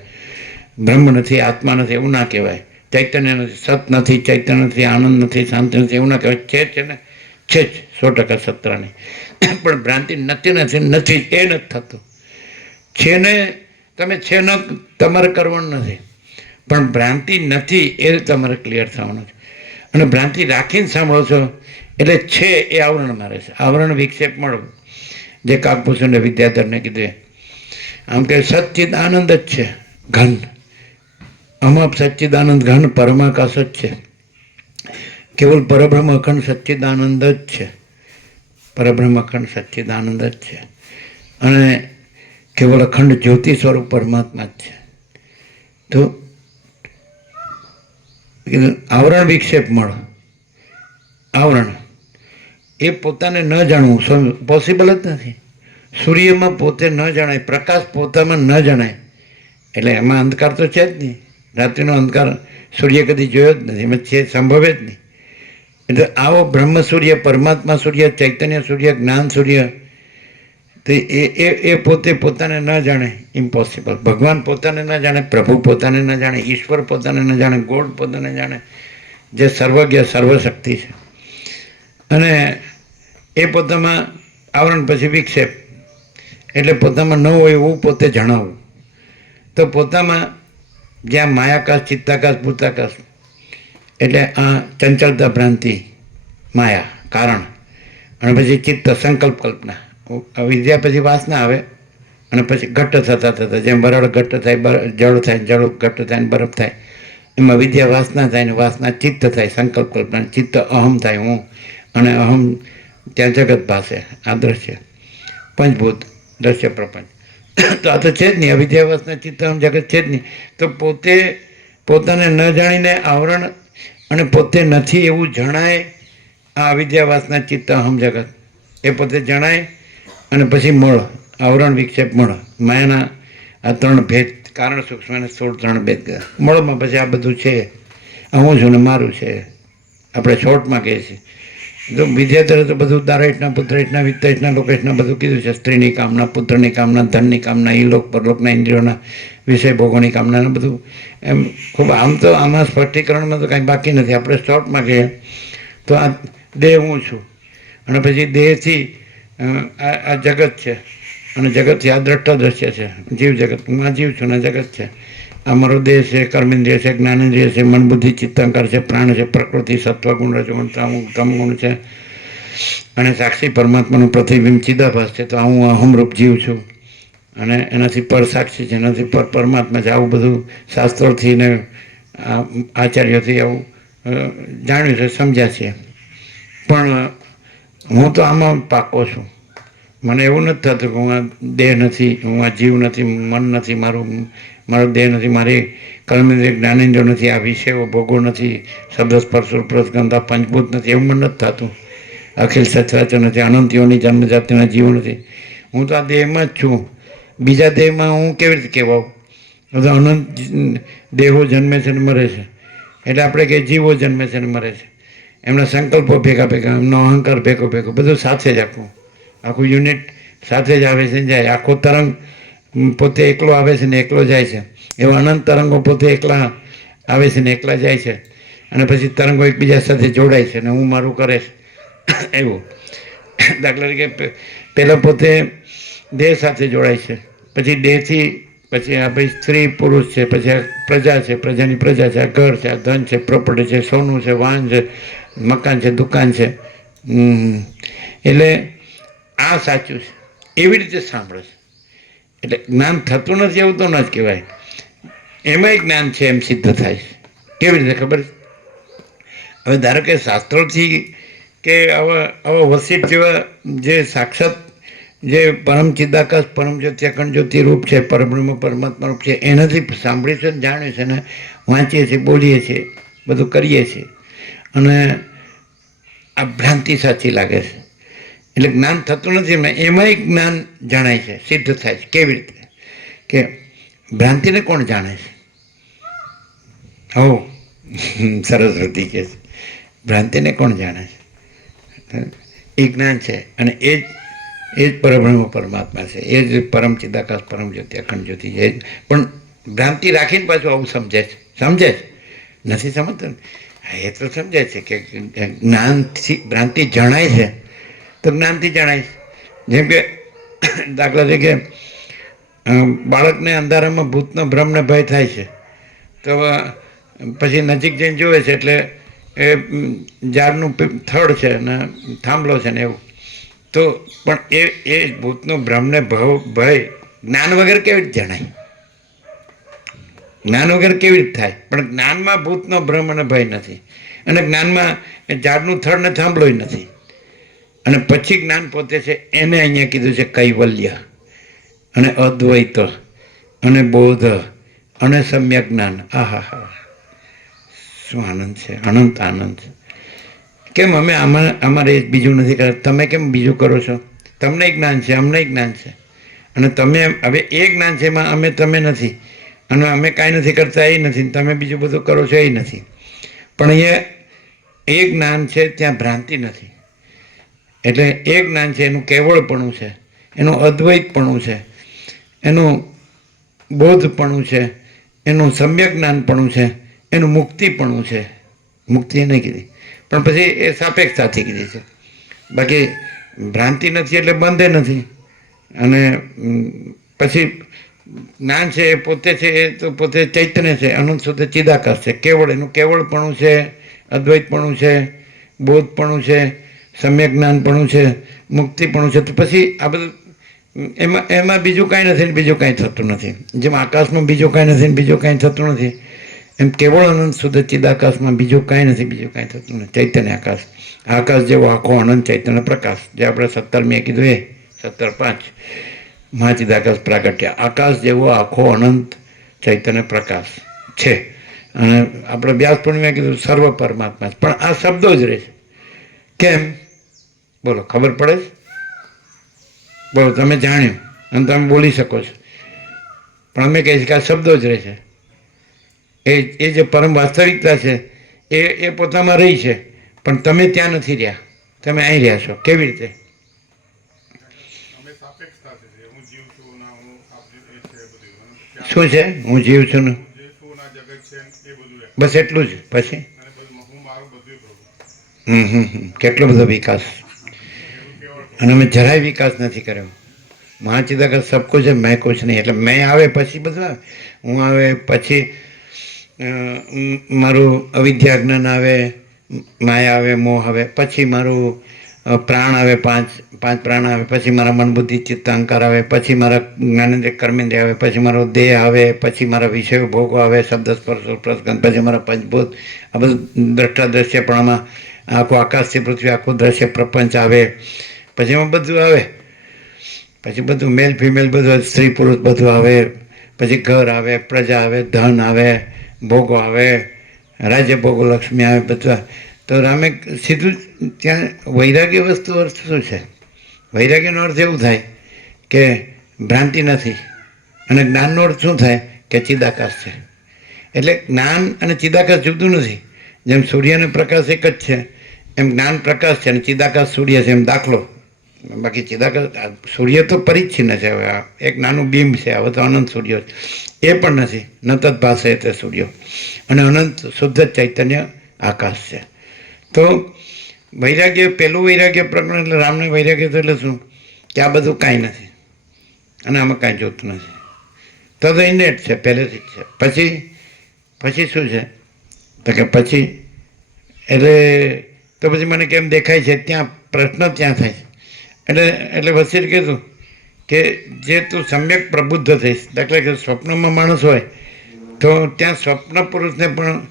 બ્રહ્મ નથી, આત્મા નથી એવું ના કહેવાય, ચૈતન્ય નથી, સત નથી, ચૈતન્ય નથી, આનંદ નથી, શાંતિ નથી એવું ના કહેવાય. છે ને છે જ 100% સત્રાની. પણ ભ્રાંતિ નથી નથી એ નથી થતું. છે ને તમે છે ન તમારે કરવાનું નથી, પણ ભ્રાંતિ નથી એ તમારે ક્લિયર થવાનું છે. અને ભ્રાંતિ રાખીને સાંભળો છો એટલે છે એ આવરણમાં રહેશે. આવરણ વિક્ષેપ મળો, જે કાકભૂષણને વિદ્યાધરને કીધું આમ કે સચ્ચિદ આનંદ જ છે ઘન, અમાપ સચ્ચિદાનંદ ઘન પરમાકાશ જ છે. કેવલ પરબ્રહ્મ અખંડ સચ્ચિદાનંદ જ છે. પરબ્રહ્મ અખંડ સચ્ચિદાનંદ જ છે અને કેવળ અખંડ જ્યોતિ સ્વરૂપ પરમાત્મા જ છે. તો આવરણ વિક્ષેપ મળો. આવરણ એ પોતાને ન જાણવું પોસિબલ જ નથી. સૂર્યમાં પોતે ન જણાય, પ્રકાશ પોતામાં ન જણાય, એટલે એમાં અંધકાર તો છે જ નહીં. રાત્રિનો અંધકાર સૂર્ય કદી જોયો જ નથી, એમાં છે સંભવે જ નહીં. એટલે આવો બ્રહ્મ સૂર્ય, પરમાત્મા સૂર્ય, ચૈતન્ય સૂર્ય, જ્ઞાન સૂર્ય, તો એ પોતે પોતાને ન જાણે, ઇમ્પોસિબલ. ભગવાન પોતાને ન જાણે, પ્રભુ પોતાને ન જાણે, ઈશ્વર પોતાને ન જાણે, ગોડ પોતાને જાણે, જે સર્વજ્ઞ સર્વશક્તિ છે. અને એ પોતામાં આવરણ પછી વિક્ષેપ, એટલે પોતામાં ન હોય એવું પોતે જણાવવું. તો પોતામાં જ્યાં માયાકાશ, ચિત્તાકાશ, ભૂતાકાશ, એટલે આ ચંચળતા, ભ્રાંતિ, માયા કારણ, અને પછી ચિત્ત સંકલ્પ કલ્પના, વિદ્યા પછી વાસના આવે અને પછી ઘટ્ટ થતાં થતાં, જેમ બરડ ઘટ્ટ થાય, જળ થાય, જળ ઘટ્ટ થાય ને બરફ થાય, એમાં વિદ્યા વાસના થાય ને વાસના ચિત્ત થાય, સંકલ્પ કલ્પના, ચિત્ત અહમ થાય, હું, અને અહમ ત્યાં જગત ભાષે. આ દ્રશ્ય પંચભૂત દ્રશ્ય પ્રપંચ. તો આ તો છે જ નહીં. અવિદ્યા વાસના ચિત્ત અહમ જગત છે જ નહીં. તો પોતે પોતાને ન જાણીને આવરણ અને પોતે નથી એવું જણાય, આ અવિદ્યા વાસના ચિત્ત અહમ જગત એ પોતે જણાય. અને પછી મળ, આવરણ વિક્ષેપ મળ, માયાના આ 3 ભેદ, કારણ સૂક્ષ્મ અને સ્થૂળ 3 ભેદ. મળમાં પછી આ બધું છે, હું છું ને મારું છે, આપણે શોર્ટમાં કહીએ છીએ. તો વિદ્યાધરે તો બધું દારેટના, પુત્રેટના, વિત્તેટના, લોકેશના બધું કીધું છે. સ્ત્રીની કામના, પુત્રની કામના, ધનની કામના, ઈલોક પરલોકના ઇન્દ્રિયોના, વિષય ભોગોની કામના, બધું એમ ખૂબ. આમ તો આમાં સ્પષ્ટીકરણમાં તો કાંઈ બાકી નથી. આપણે શોર્ટમાં કહીએ તો આ દેહ હું છું, અને પછી દેહથી આ જગત છે, અને જગત આ દ્રષ્ટા દ્રશ્ય છે. જીવ જગત, હું આ જીવ છું ને જગત છે. આ મારો દેહ છે, કર્મેન્દ્રિય છે, જ્ઞાનેન્દ્રિય છે, મન બુદ્ધિ ચિત્તાંકાર છે, પ્રાણ છે, પ્રકૃતિ સત્વગુણ રજોગુણ તમગુણ છે, અને સાક્ષી પરમાત્માનું પ્રતિબિંબ ચિદાભાસ છે. તો હું અહમરૂપ જીવ છું અને એનાથી પર સાક્ષી છે, એનાથી પર પરમાત્મા છે. આવું બધું શાસ્ત્રોથી ને આચાર્યોથી આવું જાણ્યું છે, સમજ્યા છે. પણ હું તો આમાં પાકો છું. મને એવું નથી થતું કે હું આ દેહ નથી, હું આ જીવ નથી, મન નથી, મારો દેહ નથી, મારી કર્મેન્દ્રિય જ્ઞાનેન્દ્રિયો નથી, આ વિષયો ભોગો નથી, શબ્દ સ્પર્શ રૂપ રસ ગંધ આ પંચભૂત નથી, એવું મને નથી થતું. અખિલ સચરાચર નથી, અનંતીઓની જન્મ જાતિના જીવો નથી. હું તો આ દેહમાં જ છું. બીજા દેહમાં હું કેવી રીતે કહેવાઉં? બધા અનંત દેહો જન્મે છે ને મરે છે. એટલે આપણે કે જીવો જન્મે છે ને મરે છે. એમના સંકલ્પો ભેગા ભેગા, એમનો અહંકાર ભેગો ભેગો, બધું સાથે જ આખું યુનિટ સાથે જ આવે છે ને જાય. આખો તરંગ પોતે એકલો આવે છે ને એકલો જાય છે. એવા અનંત તરંગો પોતે એકલા આવે છે ને એકલા જાય છે. અને પછી તરંગો એકબીજા સાથે જોડાય છે ને હું મારું કરે છે એવું. દાખલા તરીકે પહેલાં પોતે દેહ સાથે જોડાય છે, પછી દેહથી પછી આ ભાઈ સ્ત્રી પુરુષ છે, પછી આ પ્રજા છે, પ્રજાની પ્રજા છે, આ ઘર છે, આ ધન છે, પ્રોપર્ટી છે, સોનું છે, વાહન છે, મકાન છે, દુકાન છે. એટલે આ સાચું છે. એવી રીતે સાંભળે છે. એટલે જ્ઞાન થતું નથી એવું તો ન જ કહેવાય. એમાંય જ્ઞાન છે એમ સિદ્ધ થાય છે. કેવી રીતે ખબર છે? હવે ધારો કે શાસ્ત્રોથી કે આવા વસીઠ જેવા જે સાક્ષાત જે પરમ ચિદાકાશ પરમ જ્યોતિ અખંડ જ્યોતિ રૂપ છે, પરબ્રહ્મ પરમાત્મા રૂપ છે, એનાથી સાંભળ્યું છે, જાણ્યું છે ને વાંચીએ છીએ, બોલીએ છીએ, બધું કરીએ છીએ. અને આ ભ્રાંતિ સાચી લાગે છે. એટલે જ્ઞાન થતું નથી. એમાંય જ્ઞાન જણાય છે, સિદ્ધ થાય છે. કેવી રીતે? કે ભ્રાંતિને કોણ જાણે છે? હો સરસ્વતી કહે છે ભ્રાંતિને કોણ જાણે છે? એ જ્ઞાન છે અને એ જ પરબ્રહ્મ પરમાત્મા છે. એ જ પરમ ચિદાકાશ પરમ જ્યોતિ અખંડ જ્યોતિ છે. પણ ભ્રાંતિ રાખીને પાછું આવું સમજે છે. નથી સમજતો ને? એ તો સમજાય છે કે જ્ઞાનથી ભ્રાંતિ જણાય છે તો જ્ઞાનથી જણાય છે. જેમ કે દાખલા તરીકે બાળકને અંધારામાં ભૂતનો ભ્રમને ભય થાય છે, તો પછી નજીક જઈને જોવે છે એટલે એ ઝાડનું થડ છે ને થાંભલો છે ને એવું. તો પણ એ ભૂતનો ભ્રમને ભય જ્ઞાન વગર કેવી રીતે જણાય? જ્ઞાન વગર કેવી રીતે થાય? પણ જ્ઞાનમાં ભૂતનો ભ્રમ અને ભય નથી, અને જ્ઞાનમાં ઝાડનું થડ ને થાંભલોય નથી. અને પછી જ્ઞાન પોતે છે. એને અહીંયા કીધું છે કૈવલ્ય અને અદ્વૈત અને બોધ અને સમ્યક જ્ઞાન. આહા, શું આનંદ છે! અનંત આનંદ છે. કેમ અમે અમારે બીજું નથી કરતા? તમે કેમ બીજું કરો છો? તમને જ્ઞાન છે, અમને જ્ઞાન છે. અને તમે હવે એ જ્ઞાન છે એમાં અમે તમે નથી, અને અમે કાંઈ નથી કરતા એ નથી, તમે બીજું બધું કરો છો એ નથી. પણ એ જ્ઞાન છે, ત્યાં ભ્રાંતિ નથી. એટલે એ જ્ઞાન છે એનું કેવળપણું છે, એનું અદ્વૈતપણું છે, એનું બોધપણું છે, એનું સમ્યક જ્ઞાનપણું છે, એનું મુક્તિપણું છે. મુક્તિ એ નહીં કીધી, પણ પછી એ સાપેક્ષતાથી કીધી છે. બાકી ભ્રાંતિ નથી એટલે બંધે નથી. અને પછી જ્ઞાન છે એ પોતે છે, એ તો પોતે ચૈતન્ય છે, અનંત શુદ્ધ ચિદાકાશ છે, કેવળ. એનું કેવળપણું છે, અદ્વૈતપણું છે, બોધપણું છે, સમ્યક જ્ઞાનપણું છે, મુક્તિપણું છે. તો પછી આ બધું એમાં બીજું કાંઈ નથી ને બીજું કાંઈ થતું નથી. જેમ આકાશમાં બીજું કાંઈ નથી ને બીજું કાંઈ થતું નથી, એમ કેવળ અનંત શુદ્ધ ચિદાકાશમાં બીજું કાંઈ નથી, બીજું કાંઈ થતું નથી. ચૈતન્ય આકાશ, આકાશ જેવો આખો અનંત ચૈતન્ય પ્રકાશ, જે આપણે 17 કીધું એ 17:5 મહાચિદાકાશ પ્રાગટ્ય. આકાશ જેવો આખો અનંત ચૈતન્ય પ્રકાશ છે. અને આપણે વ્યાસ પૂર્ણિમા કીધું સર્વ પરમાત્મા છે. પણ આ શબ્દો જ રહે છે. કેમ? બોલો, ખબર પડે છે? બોલો, તમે જાણ્યું અને તમે બોલી શકો છો. પણ અમે કહીએ છીએ કે આ શબ્દો જ રહે છે. એ જે પરમ વાસ્તવિકતા છે એ પોતામાં રહી છે, પણ તમે ત્યાં નથી રહ્યા, તમે અહીં રહ્યા છો. કેવી રીતે? શું છે? હું જીવ છું ને બસ એટલું જ. પછી કેટલો બધો વિકાસ! અને અમે જરાય વિકાસ નથી કર્યો. મહાચિદાકાશ સબ કુછ है मैं कुछ नहीं. એટલે મેં આવે પછી બધું આવે. હું આવે પછી મારું અવિદ્યા જ્ઞાન આવે, માયા આવે, મોહ આવે, પછી મારું પ્રાણ આવે, પાંચ પ્રાણ આવે, પછી મારા મન બુદ્ધિ ચિત્ત અહંકાર આવે, પછી મારા જ્ઞાનેન્દ્રિય કર્મેન્દ્રિય આવે, પછી મારો દેહ આવે, પછી મારા વિષયો ભોગો આવે, શબ્દ સ્પર્શ પ્રસગંધ, પછી મારા પંચભૂત, આ બધું દ્રષ્ટા દ્રશ્યપણામાં આખું આકાશથી પૃથ્વી આખું દ્રશ્ય પ્રપંચ આવે, પછી એમાં બધું આવે, પછી બધું મેલ ફિમેલ બધું સ્ત્રી પુરુષ બધું આવે, પછી ઘર આવે, પ્રજા આવે, ધન આવે, ભોગો આવે, રાજ્ય ભોગો લક્ષ્મી આવે, બધું. તો રામે સીધું ત્યાં વૈરાગ્ય વસ્તુ અર્થ શું છે? વૈરાગ્યનો અર્થ એવું થાય કે ભ્રાંતિ નથી, અને જ્ઞાનનો અર્થ શું થાય કે ચિદાકાશ છે. એટલે જ્ઞાન અને ચિદાકાશ જુદું નથી. જેમ સૂર્યનો પ્રકાશ એક જ છે એમ જ્ઞાન પ્રકાશ છે અને ચિદાકાશ સૂર્ય છે, એમ દાખલો. બાકી ચિદાકાશ સૂર્ય તો પરિચ્છિન્ન છે. હવે આ એક નાનું બિંબ છે, હવે તો અનંત સૂર્ય એ પણ નથી, ન તદભાસે તે સૂર્યો, અને અનંત શુદ્ધ ચૈતન્ય આકાશ છે. તો વૈરાગ્ય, પહેલું વૈરાગ્ય પ્રકરણ એટલે રામને વૈરાગ્ય તો એટલે શું કે આ બધું કાંઈ નથી અને આમાં કાંઈ જોતું નથી. તો ઇનેટ છે, પહેલેથી જ છે. પછી શું છે તો કે પછી એટલે તો પછી મને કેમ દેખાય છે, ત્યાં પ્રશ્ન ત્યાં થાય છે. એટલે વસીર કીધું કે જે તું સમ્યક પ્રબુદ્ધ થઈશ, દાખલા કે સ્વપ્નમાં માણસ હોય તો ત્યાં સ્વપ્ન પુરુષને પણ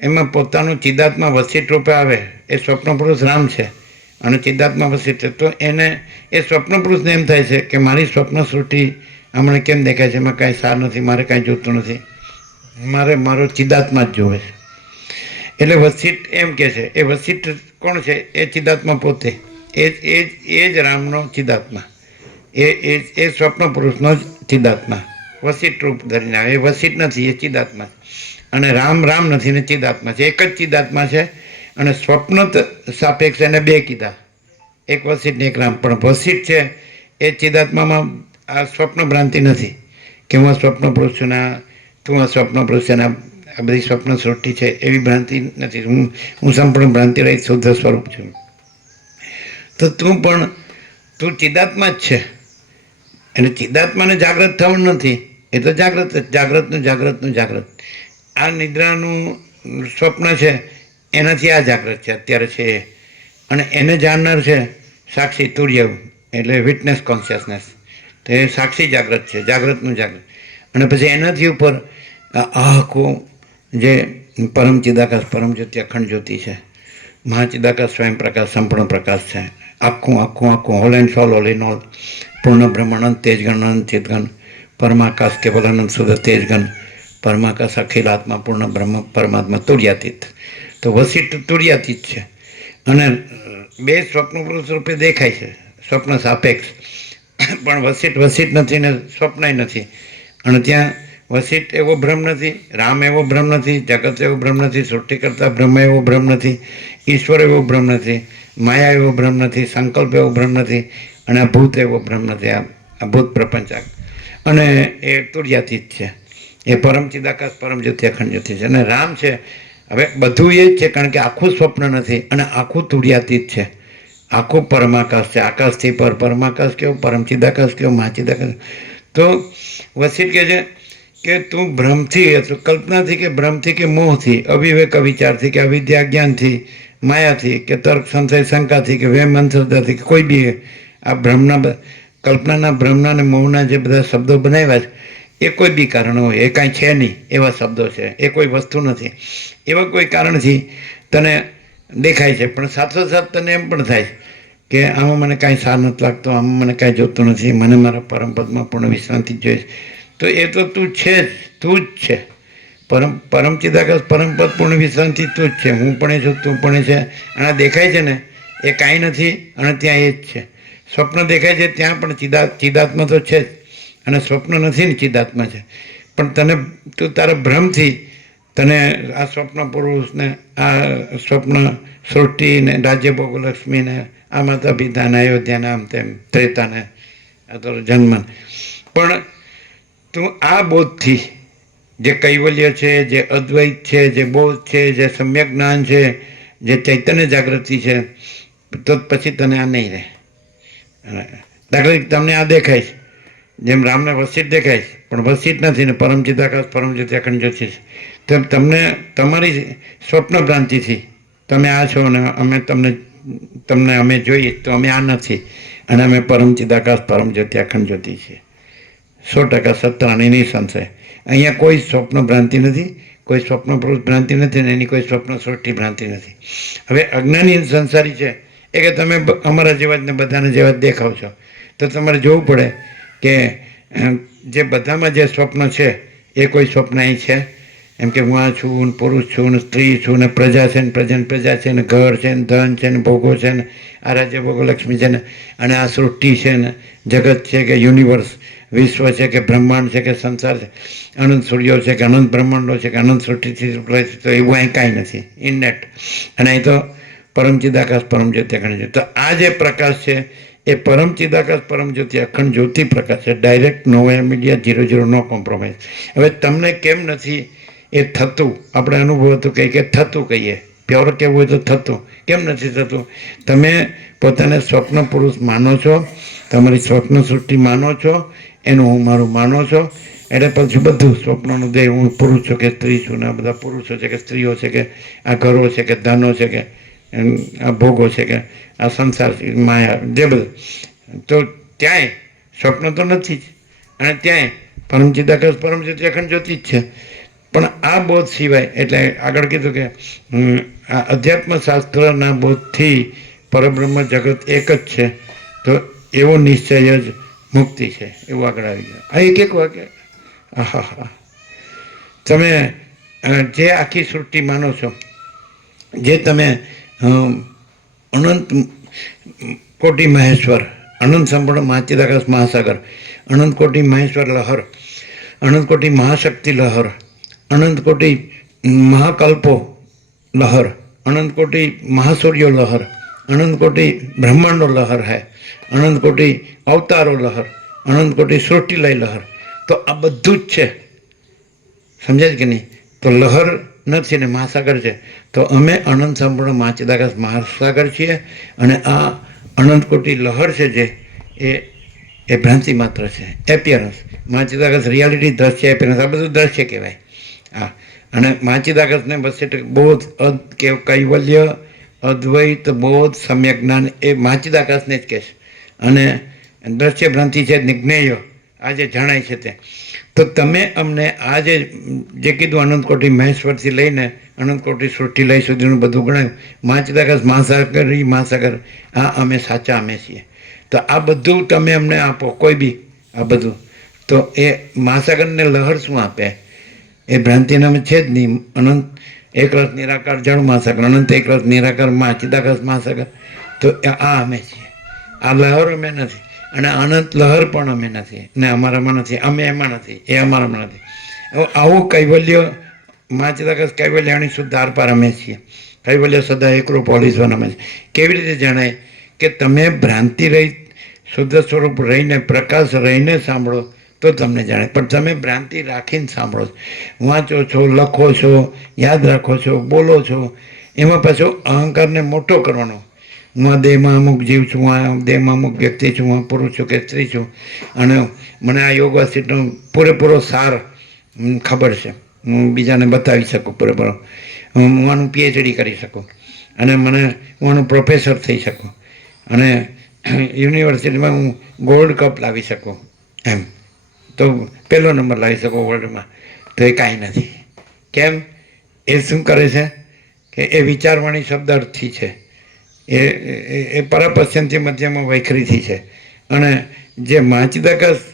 એમાં પોતાનું ચિદાત્મા વસીટ રૂપે આવે. એ સ્વપ્ન પુરુષ રામ છે અને ચિદાત્મા વસીટ છે. તો એને એ સ્વપ્ન પુરુષને એમ થાય છે કે મારી સ્વપ્ન સૃષ્ટિ હમણાં કેમ દેખાય છે, એમાં કાંઈ સાર નથી, મારે કાંઈ જોતું નથી, મારો ચિદાત્મા જ જોવે છે. એટલે વસીટ એમ કે છે, એ વસીટ કોણ છે? એ ચિદાત્મા પોતે, એ જ રામનો ચિદાત્મા, એ સ્વપ્ન પુરુષનો જ ચિદાત્મા વસીટ રૂપ ધરીને આવે. એ વસીટ નથી, એ ચિદાત્મા છે. અને રામ નથી ને ચિદાત્મા છે, એક જ ચિદાત્મા છે. અને સ્વપ્ન સાપેક્ષ એને બે કીધા, એક વસીટ ને એક રામ. પણ વસીટ છે એ ચિદાત્મામાં આ સ્વપ્ન ભ્રાંતિ નથી કે હું આ સ્વપ્ન પુરુષ છું ને તું આ સ્વપ્ન પુરુષ છે ને આ બધી સ્વપ્ન સૃષ્ટિ છે, એવી ભ્રાંતિ નથી. હું સંપૂર્ણ ભ્રાંતિ રહિત શુદ્ધ સ્વરૂપ છું. તો તું ચિદાત્મા જ છે. અને ચિદાત્માને જાગ્રત થવાનું નથી, એ તો જાગ્રત. આ નિદ્રાનું સ્વપ્ન છે એનાથી આ જાગ્રત છે, અત્યારે છે એ. અને એને જાણનાર છે સાક્ષી તુર્ય, એટલે વિટનેસ કોન્શિયસનેસ. તો એ સાક્ષી જાગ્રત છે, જાગ્રતનું જાગ્રત. અને પછી એનાથી ઉપર આખું જે પરમ ચિદાકાશ, પરમ જ્યોતિ, અખંડ જ્યોતિ છે, મહાચિદાકાશ, સ્વયં પ્રકાશ, સંપૂર્ણ પ્રકાશ છે. આખું whole and soul, all in all, પૂર્ણ બ્રહ્મ, અનંત તેજગણ, અનંત ચિદગણ, પરમાકાશ, કેવલ અનંત શુદ્ધ તેજગણ, પરમાકાશ, અખિલ આત્મા, પૂર્ણ બ્રહ્મ, પરમાત્મા, તુર્યાતીત. તો વસીટ તુર્યાતીત છે. અને બે સ્વપ્ન પુરુષ રૂપે દેખાય છે, સ્વપ્ન સાપેક્ષ. પણ વસીટ નથી ને સ્વપ્નય નથી. અને ત્યાં વસીટ એવો ભ્રમ નથી, રામ એવો ભ્રમ નથી, જગત એવો ભ્રમ નથી, સૃષ્ટિ કરતા બ્રહ્મ એવો ભ્રમ નથી, ઈશ્વર એવો ભ્રમ નથી, માયા એવો ભ્રમ નથી, સંકલ્પ એવો ભ્રમ નથી, અને આ ભૂત એવો ભ્રમ નથી. આ ભૂત પ્રપંચ. અને એ તુર્યાતીત છે. એ પરમ ચિદાકાશ, પરમ જ્યોતિ, અખંડ જ્યોતિ છે. અને રામ છે હવે બધું એ જ છે, કારણ કે આખું સ્વપ્ન નથી અને આખું તુર્યાતીત છે, આખું પરમાકાશ છે. આકાશથી પર પરમાકાશ કેવો, પરમ ચિદાકાશ કેવો, મહાચિદાકાશ. તો વસીટ કહે છે કે તું ભ્રમથી, કલ્પનાથી કે ભ્રમથી કે મોહથી, અવિવેક વિચારથી કે અવિદ્યા જ્ઞાનથી, માયાથી કે તર્ક સંશય શંકાથી કે વેમ અંધશ્રદ્ધાથી કે કોઈ બી આ ભ્રમના, કલ્પનાના, ભ્રમના અને મોહના જે બધા શબ્દો બનાવ્યા છે, એ કોઈ બી કારણ હોય, એ કાંઈ છે નહીં એવા શબ્દો છે, એ કોઈ વસ્તુ નથી. એવા કોઈ કારણથી તને દેખાય છે, પણ સાથોસાથ તને એમ પણ થાય કે આમાં મને કાંઈ સાર નથી લાગતો, આમાં મને કાંઈ જોતું નથી, મને મારા પરમપદમાં પૂર્ણ વિશ્રાંતિ જ જોઈએ. તો એ તો તું છે જ, તું જ છે. પરમ ચિદાકાશ, પરમપદ, પૂર્ણ વિશ્રાંતિ તું જ છે. હું પણ છું, તું પણ છે. અને દેખાય છે ને એ કાંઈ નથી અને ત્યાં એ જ છે. સ્વપ્ન દેખાય છે ત્યાં પણ ચિદાત્મા તો છે જ, અને સ્વપ્ન નથી ને ચિદાત્મા છે. પણ તું તારા ભ્રમથી તને આ સ્વપ્ન પુરુષને, આ સ્વપ્ન સૃષ્ટિને, રાજ્ય ભોગ લક્ષ્મીને, આ માતા પિતાને, અયોધ્યાને, આમ તેમ ત્રેતાને, આ તો જન્મ. પણ તું આ બોધથી, જે કૈવલ્ય છે, જે અદ્વૈત છે, જે બોધ છે, જે સમ્યક જ્ઞાન છે, જે ચૈતન્ય જાગૃતિ છે, તો પછી તને આ નહીં રહે. દાખલા તમને આ દેખાય છે જેમ રામને વસીત દેખાય છે પણ વસીત નથી ને પરમ ચિદાકાશ પરમ જ્યોતિ અખંડ જ્યોતિ છે, તેમ તમને તમારી સ્વપ્ન ભ્રાંતિથી તમે આ છો અને તમને અમે જોઈએ તો અમે આ નથી અને અમે પરમ ચિદાકાશ પરમ જ્યોતિ અખંડ જ્યોતિ છીએ. 100% સત્ય અને નિસંશય. અહીંયા કોઈ સ્વપ્ન ભ્રાંતિ નથી, કોઈ સ્વપ્ન પુરુષ ભ્રાંતિ નથી અને એની કોઈ સ્વપ્ન સૃષ્ટિ ભ્રાંતિ નથી. હવે અજ્ઞાની સંસારી છે એ કે તમે અમારા જેવા જ ને બધાને જેવા જ દેખાવ છો, તો તમારે જોવું પડે કે જે બધામાં જે સ્વપ્ન છે એ કોઈ સ્વપ્ન અહીં છે એમ કે હું આ છું ને પુરુષ છું ને સ્ત્રી છું ને પ્રજા છે ને પ્રજા છે ને ઘર છે ને ધન છે ને ભોગો છે ને આ રાજ્ય ભોગો લક્ષ્મી છે ને અને આ સૃષ્ટિ છે ને જગત છે કે યુનિવર્સ વિશ્વ છે કે બ્રહ્માંડ છે કે સંસાર છે, અનંત સૂર્યો છે કે અનંત બ્રહ્માંડો છે કે અનંત સૃષ્ટિથી તો એવું અહીં કાંઈ નથી ઇનનેટ. અને અહીં તો પરમ ચિદાકાશ પરમ જ્યોતિ અખંડ જ્યોતિ. તો આ જે પ્રકાશ છે એ પરમ ચિદાકાશ પરમ જ્યોતિ અખંડ જ્યોતિ પ્રકાશ છે. ડાયરેક્ટ નો મીડિયા 00 નો કોમ્પ્રોમાઇઝ. હવે તમને કેમ નથી એ થતું, આપણે અનુભવ હતું કે થતું કહીએ, પ્યોર કહેવું હોય તો થતું, કેમ નથી થતું? તમે પોતાને સ્વપ્ન પુરુષ માનો છો, તમારી સ્વપ્ન સૃષ્ટિ માનો છો, એનું હું મારું માનો છો, એટલે પછી બધું સ્વપ્નનું દેહ હું પુરુષ છું કે સ્ત્રી છું ને આ બધા પુરુષો છે કે સ્ત્રીઓ છે કે આ ઘરો છે કે ધનો છે કે આ ભોગો છે કે આ સંસાર છે માયા જે બધું, તો ત્યાંય સ્વપ્ન તો નથી જ અને ત્યાંય પરમ ચિદાકાશ પરમ જ્યોતિ અખંડ જ્યોતિ જ છે. પણ આ બોધ સિવાય એટલે આગળ કીધું કે આ અધ્યાત્મ શાસ્ત્રના બોધથી પરબ્રહ્મ જગત એક જ છે, તો એવો નિશ્ચય જ મુક્તિ છે એવું આગળ આવી ગયું. આ એક વાક્ય હા તમે જે આખી સૃષ્ટિ માનો છો, જે તમે અનંત કોટી મહેશ્વર, અનંત સંપૂર્ણ મહાચિદાકાશ મહાસાગર, અનંત કોટી મહેશ્વર લહર, અનંત કોટી મહાશક્તિ લહર, અનંત કોટી મહાકલ્પો લહર, અનંત કોટી મહાસૂર્યો લહર, અનંત કોટી બ્રહ્માંડો લહર હૈ, અનંત કોટી અવતારો લહર, અનંત કોટી સૃષ્ટિલય લહર. તો આ બધું જ છે, સમજાય કે નહીં? તો લહર નથી ને મહાસાગર છે. તો અમે અનંત સંપૂર્ણ મહાચિદાકાશ મહાસાગર છીએ અને આ અનંત કોટી લહર છે જે એ ભ્રાંતિ માત્ર છે, એપિયરન્સ. મહાચિદાકાશ રિયાલિટી દ્રશ્ય એપિયરન્સ, આ બધું દ્રશ્ય કહેવાય. હા, અને મહાચિદાકાશને બસ એટલે બોધ કૈવલ્ય અદ્વૈત બોધ સમ્યક જ્ઞાન એ મહાચિદાકાશને જ કહે છે. અને દ્રશ્ય ભ્રાંતિ છે નિજ્ઞેય, આ જે જણાય છે તે. તો તમે અમને આ જે કીધું અનંત કોટી મહેશ્વરથી લઈને અનંત કોટી સૃષ્ટિ લઈ સુધીનું બધું ગણાયું, મહાચિદાકાશ મહાસાગર, આ અમે સાચા અમે છીએ. તો આ બધું તમે અમને આપો કોઈ બી આ બધું, તો એ મહાસાગરને લહર શું આપે? એ ભ્રાંતિને અમે છે જ નહીં. અનંત એકરસ નિરાકાર જળ મહાસાગર, અનંત એકરસ નિરાકાર મહાચિદાકાશ મહાસાગર, તો આ અમે છીએ. આ લહર અમે નથી અને અનંત લહર પણ અમે નથી ને અમારામાં નથી, અમે એમાં નથી, એ અમારામાં નથી. આવું કૈવલ્ય મહાચિદાકાશ કૈવલ્યાણી શુદ્ધ આરપાર અમે છીએ. કૈવલ્ય સદા એકરૂપ હોલીસવન અમે છીએ. કેવી રીતે જણાય કે તમે ભ્રાંતિ રહી શુદ્ધ સ્વરૂપ રહીને પ્રકાશ રહીને સાંભળો તો તમને જાણે, પણ તમે ભ્રાંતિ રાખીને સાંભળો છો, વાંચો છો, લખો છો, યાદ રાખો છો, બોલો છો, એમાં પાછો અહંકારને મોટો કરવાનો. હું આ દેહમાં અમુક જીવ છું, આ દેહમાં અમુક વ્યક્તિ છું, હું પુરુષ છું કે સ્ત્રી છું અને મને આ યોગ વાસિતનો પૂરેપૂરો સાર ખબર છે, હું બીજાને બતાવી શકું પૂરેપૂરો, હું આનું PhD કરી શકું અને હું આનું પ્રોફેસર થઈ શકું અને યુનિવર્સિટીમાં હું ગોલ્ડ કપ લાવી શકું, એમ તો પહેલો નંબર લાવી શકો વર્લ્ડમાં. તો એ કાંઈ નથી. કેમ? એ શું કરે છે કે એ વિચારવાણી શબ્દ અર્થથી છે, એ પરાપશ્યંતી મધ્યમાં વૈખરીથી છે. અને જે મહાચિદાકાશ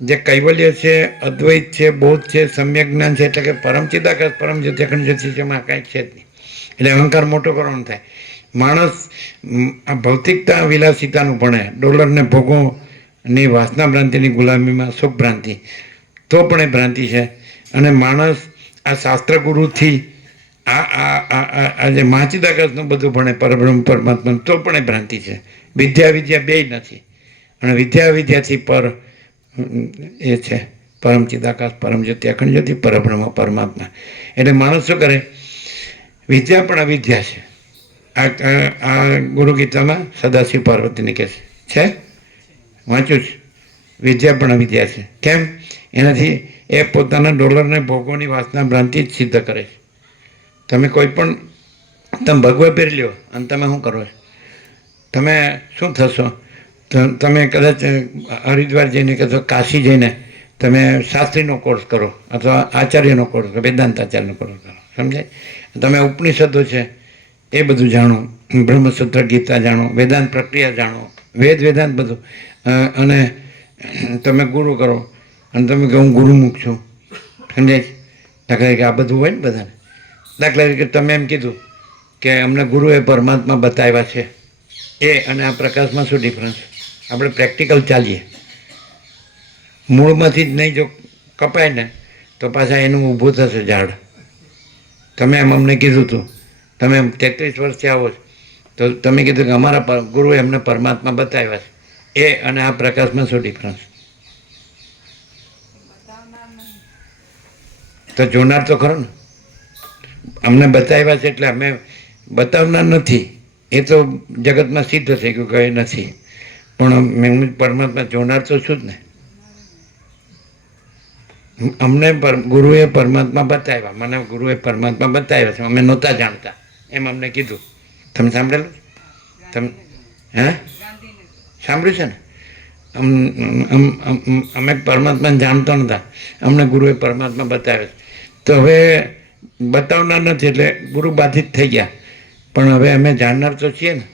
જે કૈવલ્ય છે, અદ્વૈત છે, બોધ છે, સમ્યક જ્ઞાન છે, એટલે કે પરમ ચિદાકાશ પરમ જ્યોતિ અખંડ જ્યોતિ છે, એમાં કાંઈ છે જ નહીં. એટલે અહંકાર મોટો કરવાનો થાય. માણસ આ ભૌતિકતા વિલાસિતાનું ભણે, ડોલરને ભોગોની વાસના ભ્રાંતિની ગુલામીમાં સુખ ભ્રાંતિ, તો પણ એ ભ્રાંતિ છે. અને માણસ આ શાસ્ત્ર ગુરુથી આ જે મહાચિદાકાશનું બધું ભણે પરબ્રહ્મ પરમાત્મા, તો પણ એ ભ્રાંતિ છે. વિદ્યા બેય નથી. અને વિદ્યાથી પર એ છે પરમ ચિદાકાશ પરમ જ્યોતિ અખંડ જ્યોતિ પરબ્રહ્મ પરમાત્મા. એટલે માણસ શું કરે? વિદ્યા પણ અવિદ્યા છે. આ ગુરુ ગીતામાં સદાશિવ પાર્વતીને કહે છે, વાંચ્યું છે. વિદ્યા પણ અવિદ્યા છે. કેમ? એનાથી એ પોતાના ડોલરને ભોગોની વાસના ભ્રાંતિ જ સિદ્ધ કરે છે. તમે કોઈ પણ તમે ભગવા પહેરી લ્યો અને તમે શું કરો છો? તમે શું થશો? તમે કદાચ હરિદ્વાર જઈને કે કાશી જઈને તમે શાસ્ત્રીનો કોર્સ કરો અથવા આચાર્યનો કોર્સ કરો, વેદાંત આચાર્યનો કોર્સ કરો, સમજાય? તમે ઉપનિષદો છે એ બધું જાણો, બ્રહ્મસૂત્ર ગીતા જાણો, વેદાંત પ્રક્રિયા જાણો, વેદાંત બધું, અને તમે ગુરુ કરો અને તમે કહો હું ગુરુમુખ છું, સમજાય? દાખલા તરીકે આ બધું હોય ને બધાને. દાખલા તરીકે તમે એમ કીધું કે અમને ગુરુએ પરમાત્મા બતાવ્યા છે, એ અને આ પ્રકાશમાં શું ડિફરન્સ? આપણે પ્રેક્ટિકલ ચાલીએ. મૂળમાંથી જ નહીં જો કપાય ને તો પાછા એનું ઊભું થશે ઝાડ. તમે એમ અમને કીધું હતું, તમે 33 વર્ષથી આવો છો તો તમે કીધું કે અમારા ગુરુએ અમને પરમાત્મા બતાવ્યા છે, એ અને આ પ્રકાશમાં શું ડિફરન્સ? તો જોનાર તો ખરો ને. અમને બતાવ્યા છે એટલે અમે બતાવનાર નથી, એ તો જગતમાં સિદ્ધ થઈ ગયું કે એ નથી, પણ મેં પરમાત્મા જોનાર તો છું જ ને. અમને ગુરુએ પરમાત્મા બતાવ્યા, મને ગુરુએ પરમાત્મા બતાવ્યા છે, અમે નહોતા જાણતા એમ અમને કીધું. તમે સાંભળેલું? તમે હે સાંભળ્યું છે ને? અમે પરમાત્માને જાણતા નહોતા, અમને ગુરુએ પરમાત્મા બતાવ્યા છે. તો હવે બતાવનાર નથી એટલે ગુરુ બાધિત થઈ ગયા, પણ હવે અમે જાણનાર તો છીએ ને.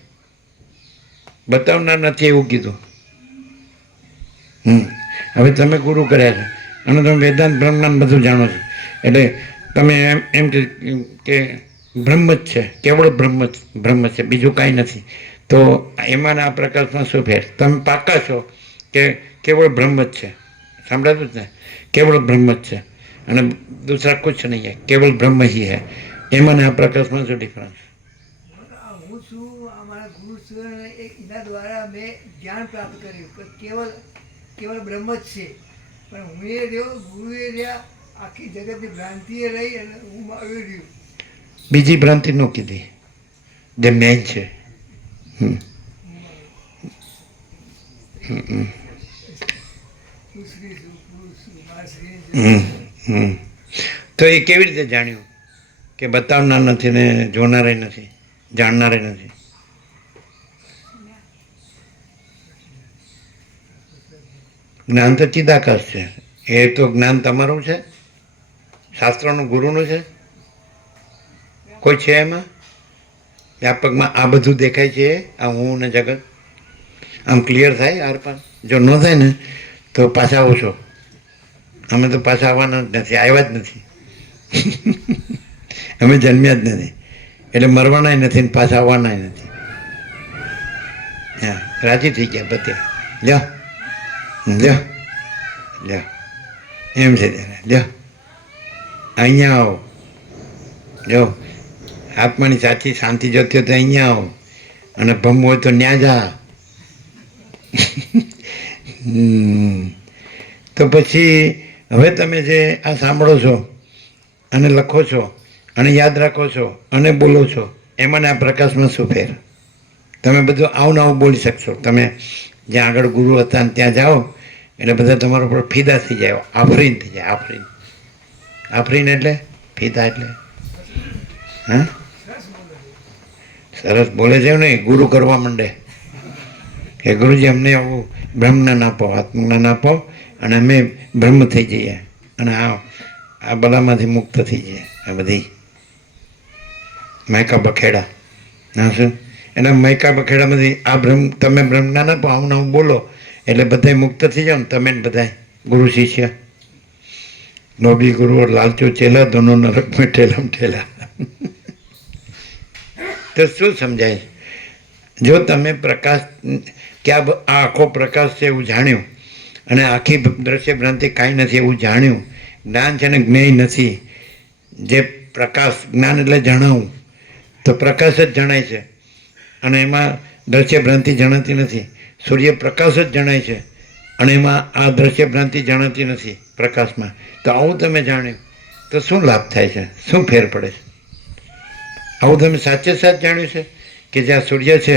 બતાવનાર નથી એવું કીધું. હવે તમે ગુરુ કર્યા છે અને તમે વેદાંત બ્રહ્મજ્ઞાન બધું જાણો છો, એટલે તમે એમ કે બ્રહ્મ જ છે, કેવળ બ્રહ્મ છે, બીજું કાંઈ નથી. તો એમાં આ પ્રકાશમાં શું ફેર? તમે પાક્કા છો કે કેવળ બ્રહ્મ જ છે? સાંભળાતું જ ને? કેવળ બ્રહ્મ જ છે અને दूसरा कुछ नहीं है, केवल ब्रह्म ही है. એમાં આ પ્રકાશમાં શું ડિફરન્સ? હું છું અમારા ગુરુ એના દ્વારા મેં જ્ઞાન પ્રાપ્ત કર્યું કે કેવળ બ્રહ્મ જ છે, પણ હું એ રહ્યો, ગુરુએ રહ્યા, આખી જગતની ભ્રાંતિએ રહી અને હું આવી રહ્યું. બીજી ભ્રાંતિ ન કીધી, જે મેન છે. તો એ કેવી રીતે જાણ્યું કે બતાવનાર નથી ને જોનારે નથી, જાણનારે નથી? જ્ઞાન તો ચિદાકાશ છે. એ તો જ્ઞાન તમારું છે, શાસ્ત્રોનું ગુરુનું છે. કોઈ છે એમાં વ્યાપકમાં આ બધું દેખાય છે, આ હું ને જગત આમ ક્લિયર થાય આર પાર? જો ન થાય ને તો પાછા આવો છો. અમે તો પાછા આવવાના જ નથી, આવ્યા જ નથી. અમે જન્મ્યા જ નથી, એટલે મરવાના નથી ને પાછા આવવાના નથી. હા, રાજી થઈ ગયા બધે. લ્યો લ્યો લ્યો, એમ છે ત્યારે. લ્યો અહીંયા આવો. જો આત્માની સાચી શાંતિ જોતી હોય તો અહીંયા આવો, અને ભમ હોય તો ન્યા જા. તો પછી હવે તમે જે આ સાંભળો છો અને લખો છો અને યાદ રાખો છો અને બોલો છો, એમાં આ પ્રકાશમાં શું ફેર? તમે બધું આવું ને આવું બોલી શકશો. તમે જ્યાં આગળ ગુરુ હતા ને ત્યાં જાઓ એટલે બધા તમારા ઉપર ફીદા થઈ જાય, આફરીન થઈ જાય. આફરીન, આફરીન એટલે ફીદા એટલે હા, સરસ બોલે છે ને. ગુરુ કરવા માંડે કે ગુરુજી અમને આવું બ્રહ્મજ્ઞાન આપો, આત્મજ્ઞાન આપો, અને અમે બ્રહ્મ થઈ જઈએ અને આ બધામાંથી મુક્ત થઈ જઈએ. આ બધી મહેકા બખેડા હા શું એના મહેકા બખેડામાંથી આ તમે બ્રહ્મજ્ઞાન આપો, આવું આવું બોલો એટલે બધા મુક્ત થઈ જાઓ ને તમે ને બધા ગુરુ શિષ્ય. નોબી ગુરુ ઓર લાલચો ચેલા, દોનો નરક મેં ઠેલમ ઠેલા. તો શું સમજાય? જો તમે પ્રકાશ કે આ આખો પ્રકાશ છે એવું જાણ્યું અને આખી દ્રશ્ય ભ્રાંતિ કાંઈ નથી એવું જાણ્યું, જ્ઞાન છે ને જ્ઞેય નથી. જે પ્રકાશ, જ્ઞાન એટલે જણાવું, તો પ્રકાશ જ જણાય છે અને એમાં દ્રશ્ય ભ્રાંતિ જણાતી નથી. સૂર્ય પ્રકાશ જ જણાય છે અને એમાં આ દ્રશ્ય ભ્રાંતિ જણાતી નથી પ્રકાશમાં. તો આવું તમે જાણ્યું તો શું લાભ થાય છે? શું ફેર પડે છે? આવું તમે સાચે સાચ જાણ્યું છે કે જ્યાં સૂર્ય છે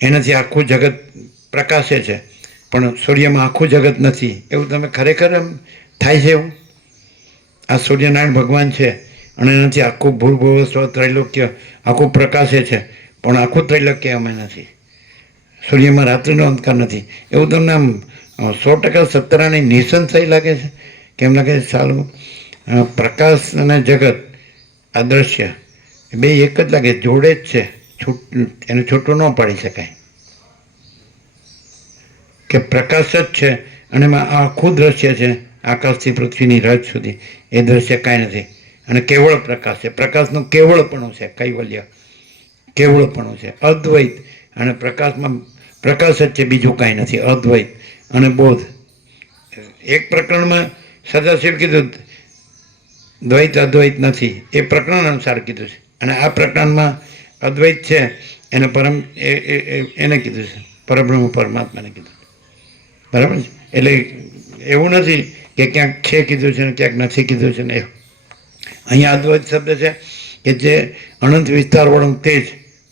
એનાથી આખું જગત પ્રકાશે છે પણ સૂર્યમાં આખું જગત નથી એવું તમે ખરેખર એમ થાય છે એવું? આ સૂર્યનારાયણ ભગવાન છે અને એનાથી આખું ભૂર્ભુવ સ્વ ત્રૈલોક્ય આખું પ્રકાશે છે, પણ આખું ત્રૈલોક્ય અમે નથી. સૂર્યમાં રાત્રિનો અંધકાર નથી એવું તમને આમ 100% સત્તરાની નિસંશય લાગે છે? કેમ લાગે છે? સાલું પ્રકાશ અને જગત આ દ્રશ્ય બે એક જ લાગે, જોડે જ છે, એને છૂટું ન પાડી શકાય. કે પ્રકાશ જ છે અને એમાં આખું દ્રશ્ય છે, આકાશથી પૃથ્વીની રજ સુધી એ દ્રશ્ય કાંઈ નથી અને કેવળ પ્રકાશ છે. પ્રકાશનું કેવળપણું છે, કૈવલ્ય કેવળપણું છે, અદ્વૈત. અને પ્રકાશમાં પ્રકાશ જ છે, બીજું કાંઈ નથી. અદ્વૈત અને બોધ. એક પ્રકરણમાં સદાશિવ કીધું દ્વૈત અદ્વૈત નથી, એ પ્રકરણ અનુસાર કીધું છે. અને આ પ્રકરણમાં અદ્વૈત છે એને એને કીધું છે, પરબ્રહ્મ પરમાત્માને કીધું. બરાબર છે? એટલે એવું નથી કે ક્યાંક છે કીધું છે ને ક્યાંક નથી કીધું છે ને એવું. અહીંયા અદ્વૈત શબ્દ છે કે જે અનંત વિસ્તારવાળું તેજ,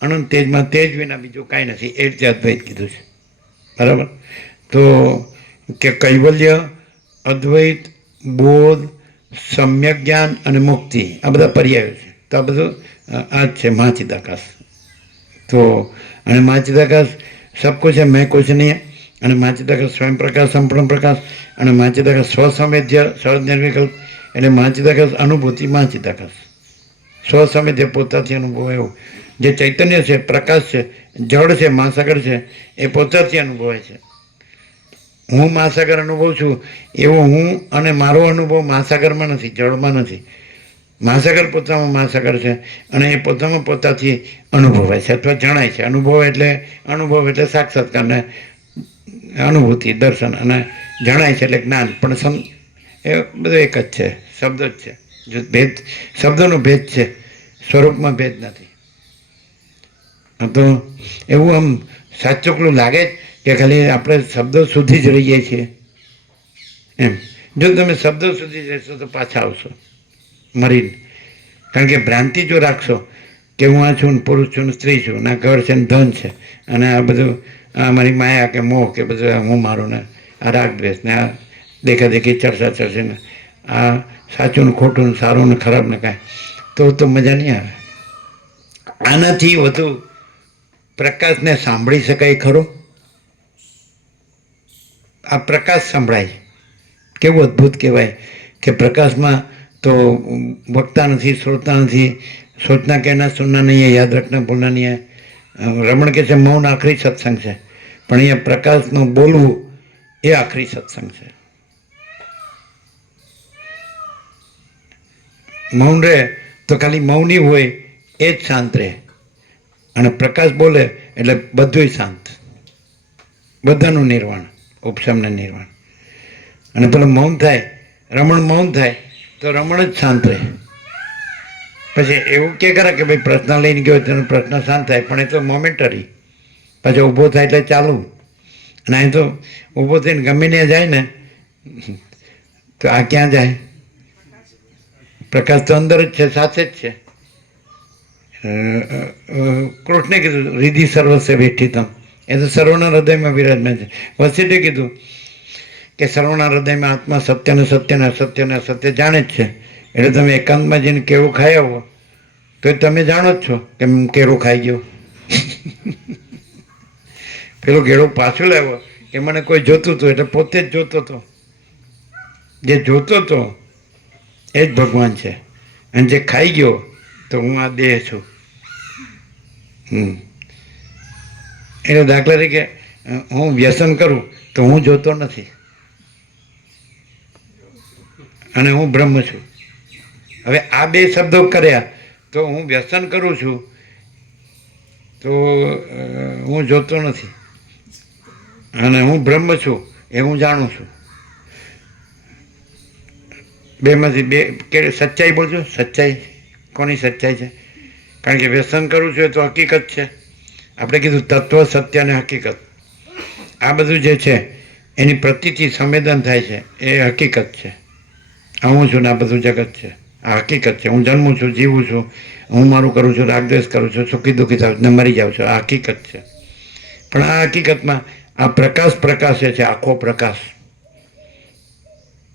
અનંત તેજમાં તેજ વિના બીજું કાંઈ નથી, એ રીતે અદ્વૈત કીધું છે. બરાબર? તો કે કૈવલ્ય, અદ્વૈત, બોધ, સમ્યક જ્ઞાન અને મુક્તિ આ બધા પર્યાયો છે. તો આ બધું આ જ છે મહાચિદાકાશ. તો અને મહાચિદાકાશ સબ કુછ है, मैं कुछ नहीं है. અને મહાચિદાકાશ સ્વયં પ્રકાશ, સંપૂર્ણ પ્રકાશ. અને મહાચિદાકાશ સ્વસંવેદ્ય, સહજ નિર્વિકલ્પ. એટલે મહાચિદાકાશ અનુભૂતિ, મહાચિદાકાશ સ્વસંવેદ્ય, પોતાથી અનુભવ. એવું જે ચૈતન્ય છે, પ્રકાશ છે, જળ છે, મહાસાગર છે, એ પોતાથી અનુભવાય છે. હું મહાસાગર અનુભવું છું એવો હું અને મારો અનુભવ મહાસાગરમાં નથી, જળમાં નથી. મહાસાગર પોતામાં મહાસાગર છે અને એ પોતામાં પોતાથી અનુભવાય છે અથવા જણાય છે. અનુભવ એટલે સાક્ષાત્કાર ને અનુભૂતિ, દર્શન. અને જણાય છે એટલે જ્ઞાન. પણ એ બધું એક જ છે, શબ્દ જ છે. જો ભેદ, શબ્દનો ભેદ છે, સ્વરૂપમાં ભેદ નથી. તો એવું આમ સાચુકલું લાગે કે ખાલી આપણે શબ્દો સુધી જ રહીએ છીએ એમ. જો તમે શબ્દો સુધી જ રહેશો તો પાછા આવશો મરીને. કારણ કે ભ્રાંતિ જો રાખશો કે હું આ છું ને પુરુષ છું ને સ્ત્રી છું ને ઘર છે ને ધન છે અને આ બધું આ મારી માયા કે મોહ કે બધું હું મારું ને આ રાગ દ્વેષ ને આ દેખાદેખી ચર્ચા ચર્ચે ને આ સાચું ને ખોટું ને સારું ને ખરાબ ને કાંઈ, તો મજા નહીં આવે. આનાથી વધુ પ્રકાશને સાંભળી શકાય ખરો? આ પ્રકાશ સંભળાય, કેવું અદ્ભુત કહેવાય કે પ્રકાશમાં તો વક્તા નથી, શ્રોતા નથી. સોચના કહેના સુનના નહીં હે, યાદ રખના ભૂલના નહીં હે. રમણ કહે છે મૌન આખરી સત્સંગ છે, પણ અહીંયા પ્રકાશમાં બોલવું એ આખરી સત્સંગ છે. મૌન રહે તો ખાલી મૌની હોય એ જ શાંત રહે, અને પ્રકાશ બોલે એટલે બધું શાંત, બધાનું નિર્વાણ, ઉપશમને નિર્વાણ. અને પેલું મૌન થાય, રમણ મૌન થાય તો રમણ જ શાંત રહે. પછી એવું કે કરે કે ભાઈ પ્રશ્ન લઈને ગયો તેનો પ્રશ્ન શાંત થાય, પણ એ તો મોમેન્ટરી. પછી ઊભો થાય એટલે ચાલુ. અને અહીં તો ઊભો થઈને ગમે ત્યાં જાય ને તો આ ક્યાં જાય? પ્રકાશ તો અંદર જ છે, સાથે જ છે. કૃષ્ણે કીધું રીધિ સર્વસ્વ વેઠિતમ, એ તો સર્વના હૃદયમાં વિરાજમાન છે. વસિષ્ઠે કીધું કે સર્વના હૃદયમાં આત્મા સત્યને સત્યને અસત્યને અસત્ય જાણે જ છે. એટલે તમે એકાંતમાં જઈને કેળું ખાઈ આવો તો તમે જાણો જ છો કે કેળું ખાઈ ગયો. પેલું કેળું પાછું લાવ્યો કે મને કોઈ જોતું હતું એટલે પોતે જ જોતો હતો. જે જોતો હતો એ જ ભગવાન છે, અને જે ખાઈ ગયો તો હું આ દેહ છું. એટલે દાખલા તરીકે હું વ્યસન કરું તો હું જોતો નથી અને હું બ્રહ્મ છું. હવે આ બે શબ્દો કર્યા તો હું વ્યસન કરું છું તો હું જોતો નથી, અને હું બ્રહ્મ છું એ હું જાણું છું. બેમાંથી બે કે સચ્ચાઈ બોલજો. સચ્ચાઈ કોની સચ્ચાઈ છે? કારણ કે વ્યસન કરું છું એ તો હકીકત છે. આપણે કીધું તત્વ, સત્ય અને હકીકત. આ બધું જે છે એની પ્રતિથી સંવેદન થાય છે એ હકીકત છે. હું છું ને આ બધું જગત છે, આ હકીકત છે. હું જન્મું છું, જીવું છું, હું મારું કરું છું, રાગદ્વેષ કરું છું, સુખી દુઃખી થાઉં છું ને મરી જાઉં છું, આ હકીકત છે. પણ આ હકીકતમાં આ પ્રકાશ પ્રકાશે છે, આખો પ્રકાશ,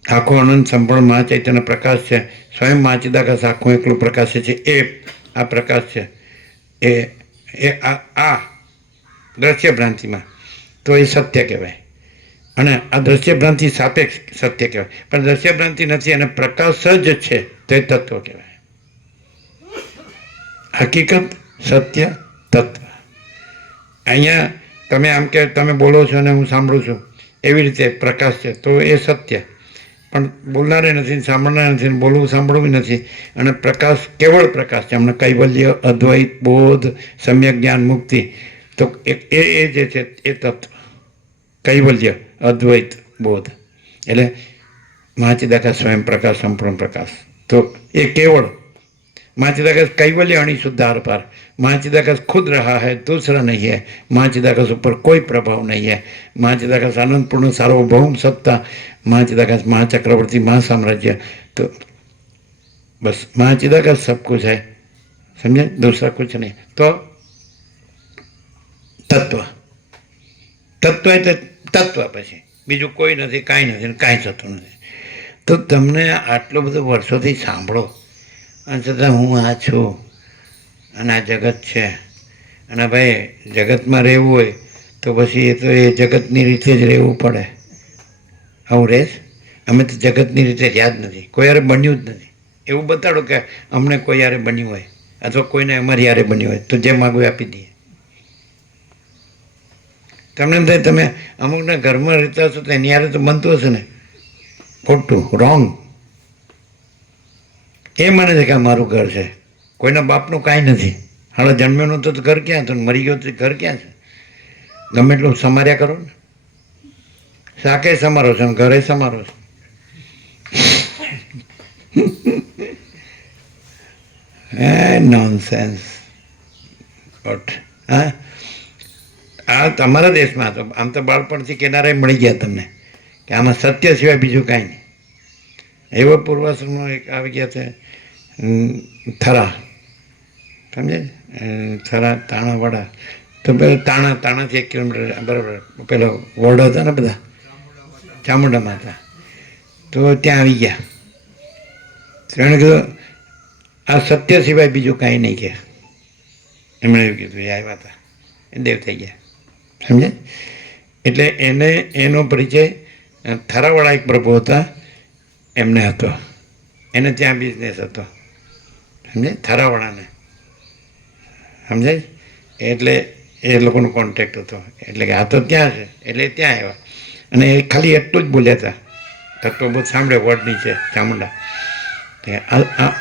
આખો અનંત સંપૂર્ણ મહાચૈતન્ય પ્રકાશ છે. સ્વયં મહાચિદાકાશ આખું એકલું પ્રકાશે છે. એ આ પ્રકાશ છે. એ આ દ્રશ્ય ભ્રાંતિમાં તો એ સત્ય કહેવાય. અને આ દ્રશ્ય ભ્રાંતિ સાપેક્ષ સત્ય કહેવાય. પણ દ્રશ્ય ભ્રાંતિ નથી અને પ્રકાશ જ છે તો એ તત્વ કહેવાય. હકીકત, સત્ય, તત્વ. અહીંયા તમે આમ કે તમે બોલો છો અને હું સાંભળું છું એવી રીતે પ્રકાશ છે તો એ સત્ય, પણ બોલનારે નથી, સાંભળનાર નથી, બોલવું સાંભળવું નથી. અને પ્રકાશ કેવળ પ્રકાશ છે. હમણાં કૈવલ્ય, અદ્વૈત, બોધ, સમ્યક જ્ઞાન, મુક્તિ, તો એ જે છે એ તત્વ કૈવલ્ય, અદ્વૈત, બોધ એટલે મહાચિદાકાશ સ્વયં પ્રકાશ, સંપૂર્ણ પ્રકાશ. તો એ કેવળ महाचिदाकाश कैवल्य अणि शुद्ध आर पार. महाचिदाकाश खुद रहा है, दूसरा नहीं है. महाचिदाकाश ऊपर कोई प्रभाव नहीं है. महाचिदाकाश आनंदपूर्ण सार्वभौम सत्ता. महाचिदाकाश महाचक्रवर्ती महासाम्राज्य. तो बस महाचिदाकाश सब कुछ है, समझे, दूसरा कुछ नहीं. तो तत्व, तत्व એટલે તત્વ, પછી બીજું કોઈ નથી, કાંઈ નથી, કાંઈ થતું નથી. તો તમને આટલું બધું વર્ષોથી સાંભળો અને છતાં હું આ છું અને આ જગત છે અને ભાઈ જગતમાં રહેવું હોય તો પછી એ તો એ જગતની રીતે જ રહેવું પડે. આવું રહેશ? અમે તો જગતની રીતે રહ્યા જ નથી, કોઈ યારે બન્યું જ નથી. એવું બતાડો કે અમને કોઈ યારે બન્યું હોય અથવા કોઈને અમારી યારે બન્યું હોય તો જે માગું આપી દઈએ. તમને એમ થાય તમે અમુકના ઘરમાં રહેતા હશો તો એની યારે તો બનતું હશે ને, ખોટું, રોંગ. એ માને છે કે આ મારું ઘર છે. કોઈના બાપનું કાંઈ નથી. હાલ જન્મ્યો નહોતો તો ઘર ક્યાં હતું, મરી ગયો તો ઘર ક્યાં છે? ગમે એટલું સમાર્યા કરો ને, શાકે સમારો છો ઘરે સમારો છો. નોનસેન્સ. હા, આ તમારા દેશમાં તો આમ તો બાળપણથી કિનારે મળી ગયા તમને કે આમાં સત્ય સિવાય બીજું કાંઈ નહીં. એવો પૂર્વાશ્રમમાં એક આવી ગયા છે થરા, સમજે, થરા તાણાવાડા. તો પેલા તાણાથી 1 કિલોમીટર બરાબર પેલો વોર્ડ હતા ને બધા ચામુંડામાં હતા. તો ત્યાં આવી ગયા. એણે કીધું આ સત્ય સિવાય બીજું કાંઈ નહીં કે. એમણે એવું કીધું. એ આવ્યા હતા, એ દેવ થઈ ગયા, સમજે. એટલે એને એનો પરિચય થરાવાળા એક પ્રભુ હતા એમને હતો. એને ત્યાં બિઝનેસ હતો, સમજે, થરાવાળાને, સમજાય. એટલે એ લોકોનો કોન્ટેક્ટ હતો. એટલે કે આ તો ત્યાં છે એટલે ત્યાં આવ્યા. અને એ ખાલી એટલું જ બોલ્યા હતા, તત્વ બહુ સાંભળે વર્ડની છે ચામુંડા,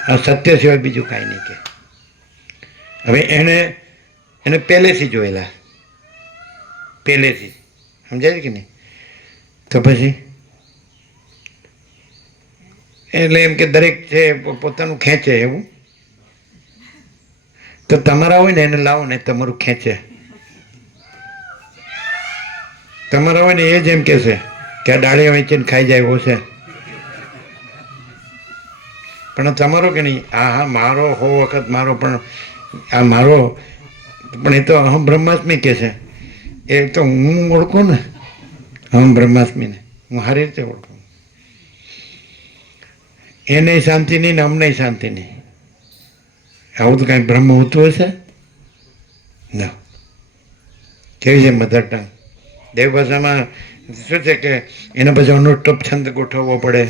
આ સત્ય સિવાય બીજું કાંઈ નહીં કે. હવે એને પહેલેથી જોયેલા, પહેલેથી, સમજાય કે નહીં. તો પછી એટલે એમ કે દરેક છે પોતાનું ખેંચે એવું. તો તમારા હોય ને એને લાવો ને તમારું ખેંચે. તમારા હોય ને એ જ એમ કહેશે કે આ ડાળીઓ વેચીને ખાઈ જાય એવો છે. પણ તમારો કે નહીં, હા મારો હો વખત મારો, પણ આ મારો, પણ એ તો અહમ બ્રહ્માસ્મી કહે છે. એ તો હું ઓળખું ને અહમ બ્રહ્માસ્મીને, હું સારી રીતે ઓળખું. એને શાંતિ નહીં ને અમને શાંતિ નહીં. આવું તો કાંઈ બ્રહ્મ હોતું હશે? ના. કેવી છે મધર ટંગ? દેવ ભાષામાં શું છે કે એના પછી અનુષ્ટુપ છંદ ગોઠવવો પડે,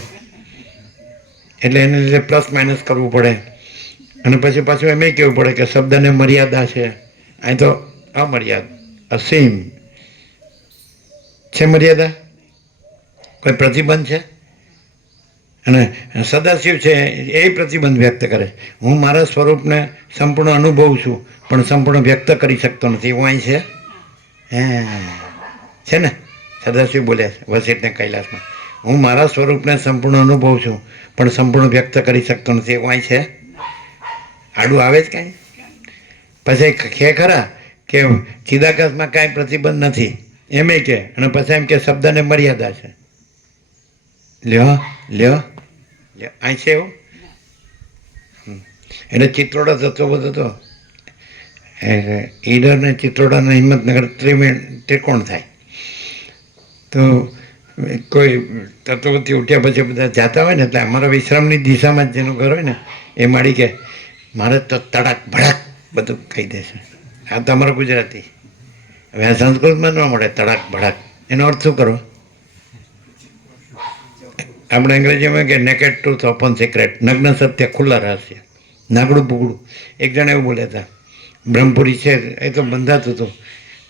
એટલે એને લીધે પ્લસ માઇનસ કરવું પડે. અને પછી પાછું એમ કહેવું પડે કે શબ્દને મર્યાદા છે. અહીં તો અમર્યાદ, અસીમ છે મર્યાદા, કોઈ પ્રતિબંધ છે? અને સદાશિવ છે એ પ્રતિબંધ વ્યક્ત કરે. હું મારા સ્વરૂપને સંપૂર્ણ અનુભવું છું પણ સંપૂર્ણ વ્યક્ત કરી શકતો નથી. એવું અહીં છે? છે ને, સદાશિવ બોલ્યા છે વસિષ્ઠને કૈલાસમાં, હું મારા સ્વરૂપને સંપૂર્ણ અનુભવું છું પણ સંપૂર્ણ વ્યક્ત કરી શકતો નથી. એવું અહીં છે? આડું આવે જ કાંઈ? પછી ખે ખરા કે ચિદાકાશમાં કાંઈ પ્રતિબંધ નથી એમ કે, અને પછી એમ કે શબ્દને મર્યાદા છે. લ્યો લ્યો લ્યો, અહીં છે એવું? એટલે ચિત્રોડા થતો બધો હતો. ઈડર ને ચિત્રોડા ને હિંમતનગર ત્રિકોણ થાય. તો કોઈ તત્વથી ઉઠ્યા પછી બધા જાતા હોય ને એટલે અમારા વિશ્રામની દિશામાં જ જેનું ઘર હોય ને એ માડી કે મારે તો તડાક ભડાક બધું કહી દેશે. આ તો અમારા ગુજરાતી. હવે આ સંસ્કૃતમાં ન મળે તડાક ભડાક. એનો અર્થ શું કરો? આપણે અંગ્રેજીમાં કે નેકેડ ટ્રુથ ઓપન સિક્રેટ, નગ્ન સત્ય ખુલ્લા રહસ્ય, નાગડું પુગડું. એક જણ એવું બોલ્યા હતા, બ્રહ્મપુરી છે એ તો બંધાતું હતું,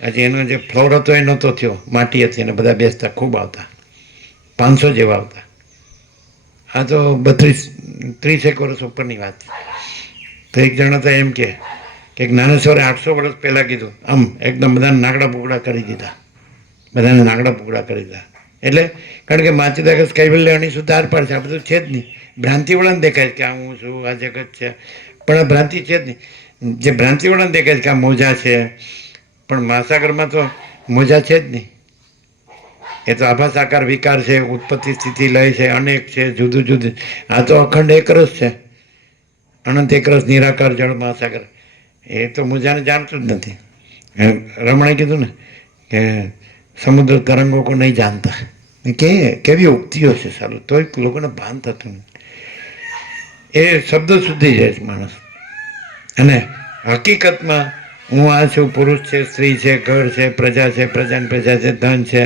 હજી એનો જે ફ્લોર હતો એ નહોતો થયો, માટી હતી અને બધા બેસતા ખૂબ આવતા, 500 જેવા આવતા. આ તો 30 વર્ષ ઉપરની વાત. તો એક જણ હતા એમ કે જ્ઞાનેશ્વરે 800 વર્ષ પહેલાં કીધું, આમ એકદમ બધાને નાગડા પુગડા કરી દીધા, બધાને નાગડા પુગડા કરી દીધા. એટલે કારણ કે માચીદાસ કૈવલ્ય અણી સુધાર પાડશે, આ બધું છે જ નહીં. ભ્રાંતિવાળાને દેખાય કે આ હું છું, આ જગત છે, પણ આ ભ્રાંતિ છે જ નહીં. જે ભ્રાંતિવાળાને દેખાય કે આ મોજા છે, પણ મહાસાગરમાં તો મોજા છે જ નહીં. એ તો આભાસ આકાર વિકાર છે, ઉત્પત્તિ સ્થિતિ લય છે, અનેક છે, જુદું જુદું. આ તો અખંડ એકરસ છે, અનંત એકરસ નિરાકાર જળ મહાસાગર. એ તો મોજાને જાણતું જ નથી. રમણે કીધું ને કે સમુદ્ર તરંગો કો નહીં જાણતા. કેવી ઉક્તિઓ છે સારું, તોય લોકોને ભાન થતું નથી. એ શબ્દ સુધી જાય છે માણસ. અને હકીકતમાં હું આ છું, પુરુષ છે, સ્ત્રી છે, ઘર છે, પ્રજા છે, પ્રજાની પ્રજા છે, ધન છે,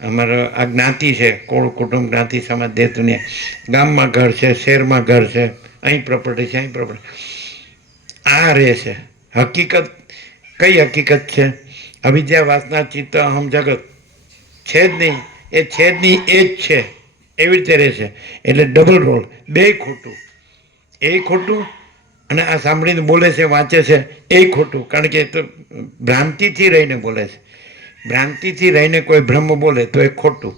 અમારો આ જ્ઞાતિ છે, કોળ કુટુંબ જ્ઞાતિ સમાજ દેશ દુનિયા, ગામમાં ઘર છે, શહેરમાં ઘર છે, અહીં પ્રોપર્ટી છે, અહીં પ્રોપર્ટી. આ રહે છે હકીકત. કઈ હકીકત છે? અવિદ્યા વાસના ચિત્ત અહમ જગત છે જ નહીં, એ છે જ નહીં, એ જ છે, એવી રીતે રહે છે. એટલે ડબલ રોલ, બે ખોટું. એ ખોટું અને આ સાંભળીને બોલે છે, વાંચે છે, એ ખોટું. કારણ કે એ તો ભ્રાંતિથી રહીને બોલે છે. ભ્રાંતિથી રહીને કોઈ બ્રહ્મ બોલે તો એ ખોટું,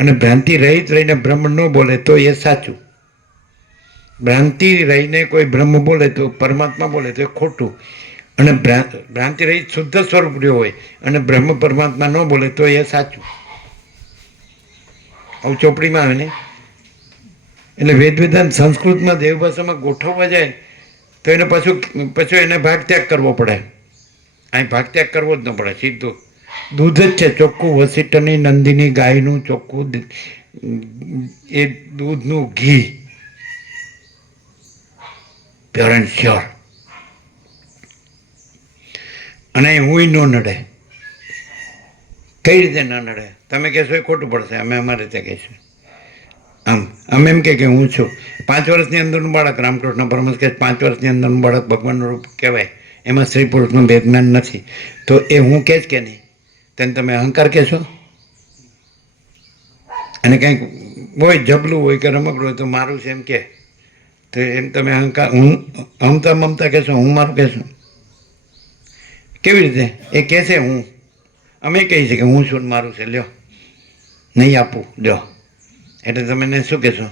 અને ભ્રાંતિ રહિત રહીને બ્રહ્મ ન બોલે તો એ સાચું. ભ્રાંતિ રહીને કોઈ બ્રહ્મ બોલે તો પરમાત્મા બોલે તો એ ખોટું, અને ભ્રાંતિ રહિત શુદ્ધ સ્વરૂપ રહ્યો હોય અને બ્રહ્મ પરમાત્મા ન બોલે તો એ સાચું. આવું ચોપડીમાં આવે ને. એટલે વેદ વેદાંત સંસ્કૃતમાં દેવભાષામાં ગોઠવવા જાય તો એને પાછું એને ભાગ ત્યાગ કરવો પડે. અહીં ભાગ ત્યાગ કરવો જ ન પડે, સીધું દૂધ જ છે ચોખ્ખું, વસિષ્ઠની નંદીની ગાયનું ચોખ્ખું એ દૂધનું ઘી, પ્યોર એન્ડ શ્યોર. અને હુંય ન નડે. કઈ રીતે ન નડે? તમે કહેશો એ ખોટું પડશે, અમે અમારી રીતે કહીશું. આમ અમે એમ કે હું છું 5 વર્ષની અંદરનું બાળક, રામકૃષ્ણ પરમહંસ કે 5 વર્ષની અંદરનું બાળક ભગવાનનું રૂપ કહેવાય, એમાં સ્ત્રી પુરુષનું ભેદજ્ઞાન નથી. તો એ હું કે જ કે નહીં? તેને તમે અહંકાર કહેશો? અને કંઈક હોય જબલું હોય કે રમકડું હોય તો મારું છે એમ કે, તો એમ તમે અહંકાર, હું અમતા મમતા કહેશો, હું મારું કહેશો? કેવી રીતે? એ કહેશે હું, અમે કહીએ છીએ કે હું છું મારું છે, લ્યો નહીં આપું, લ્યો. એટલે તમે એને શું કહેશો?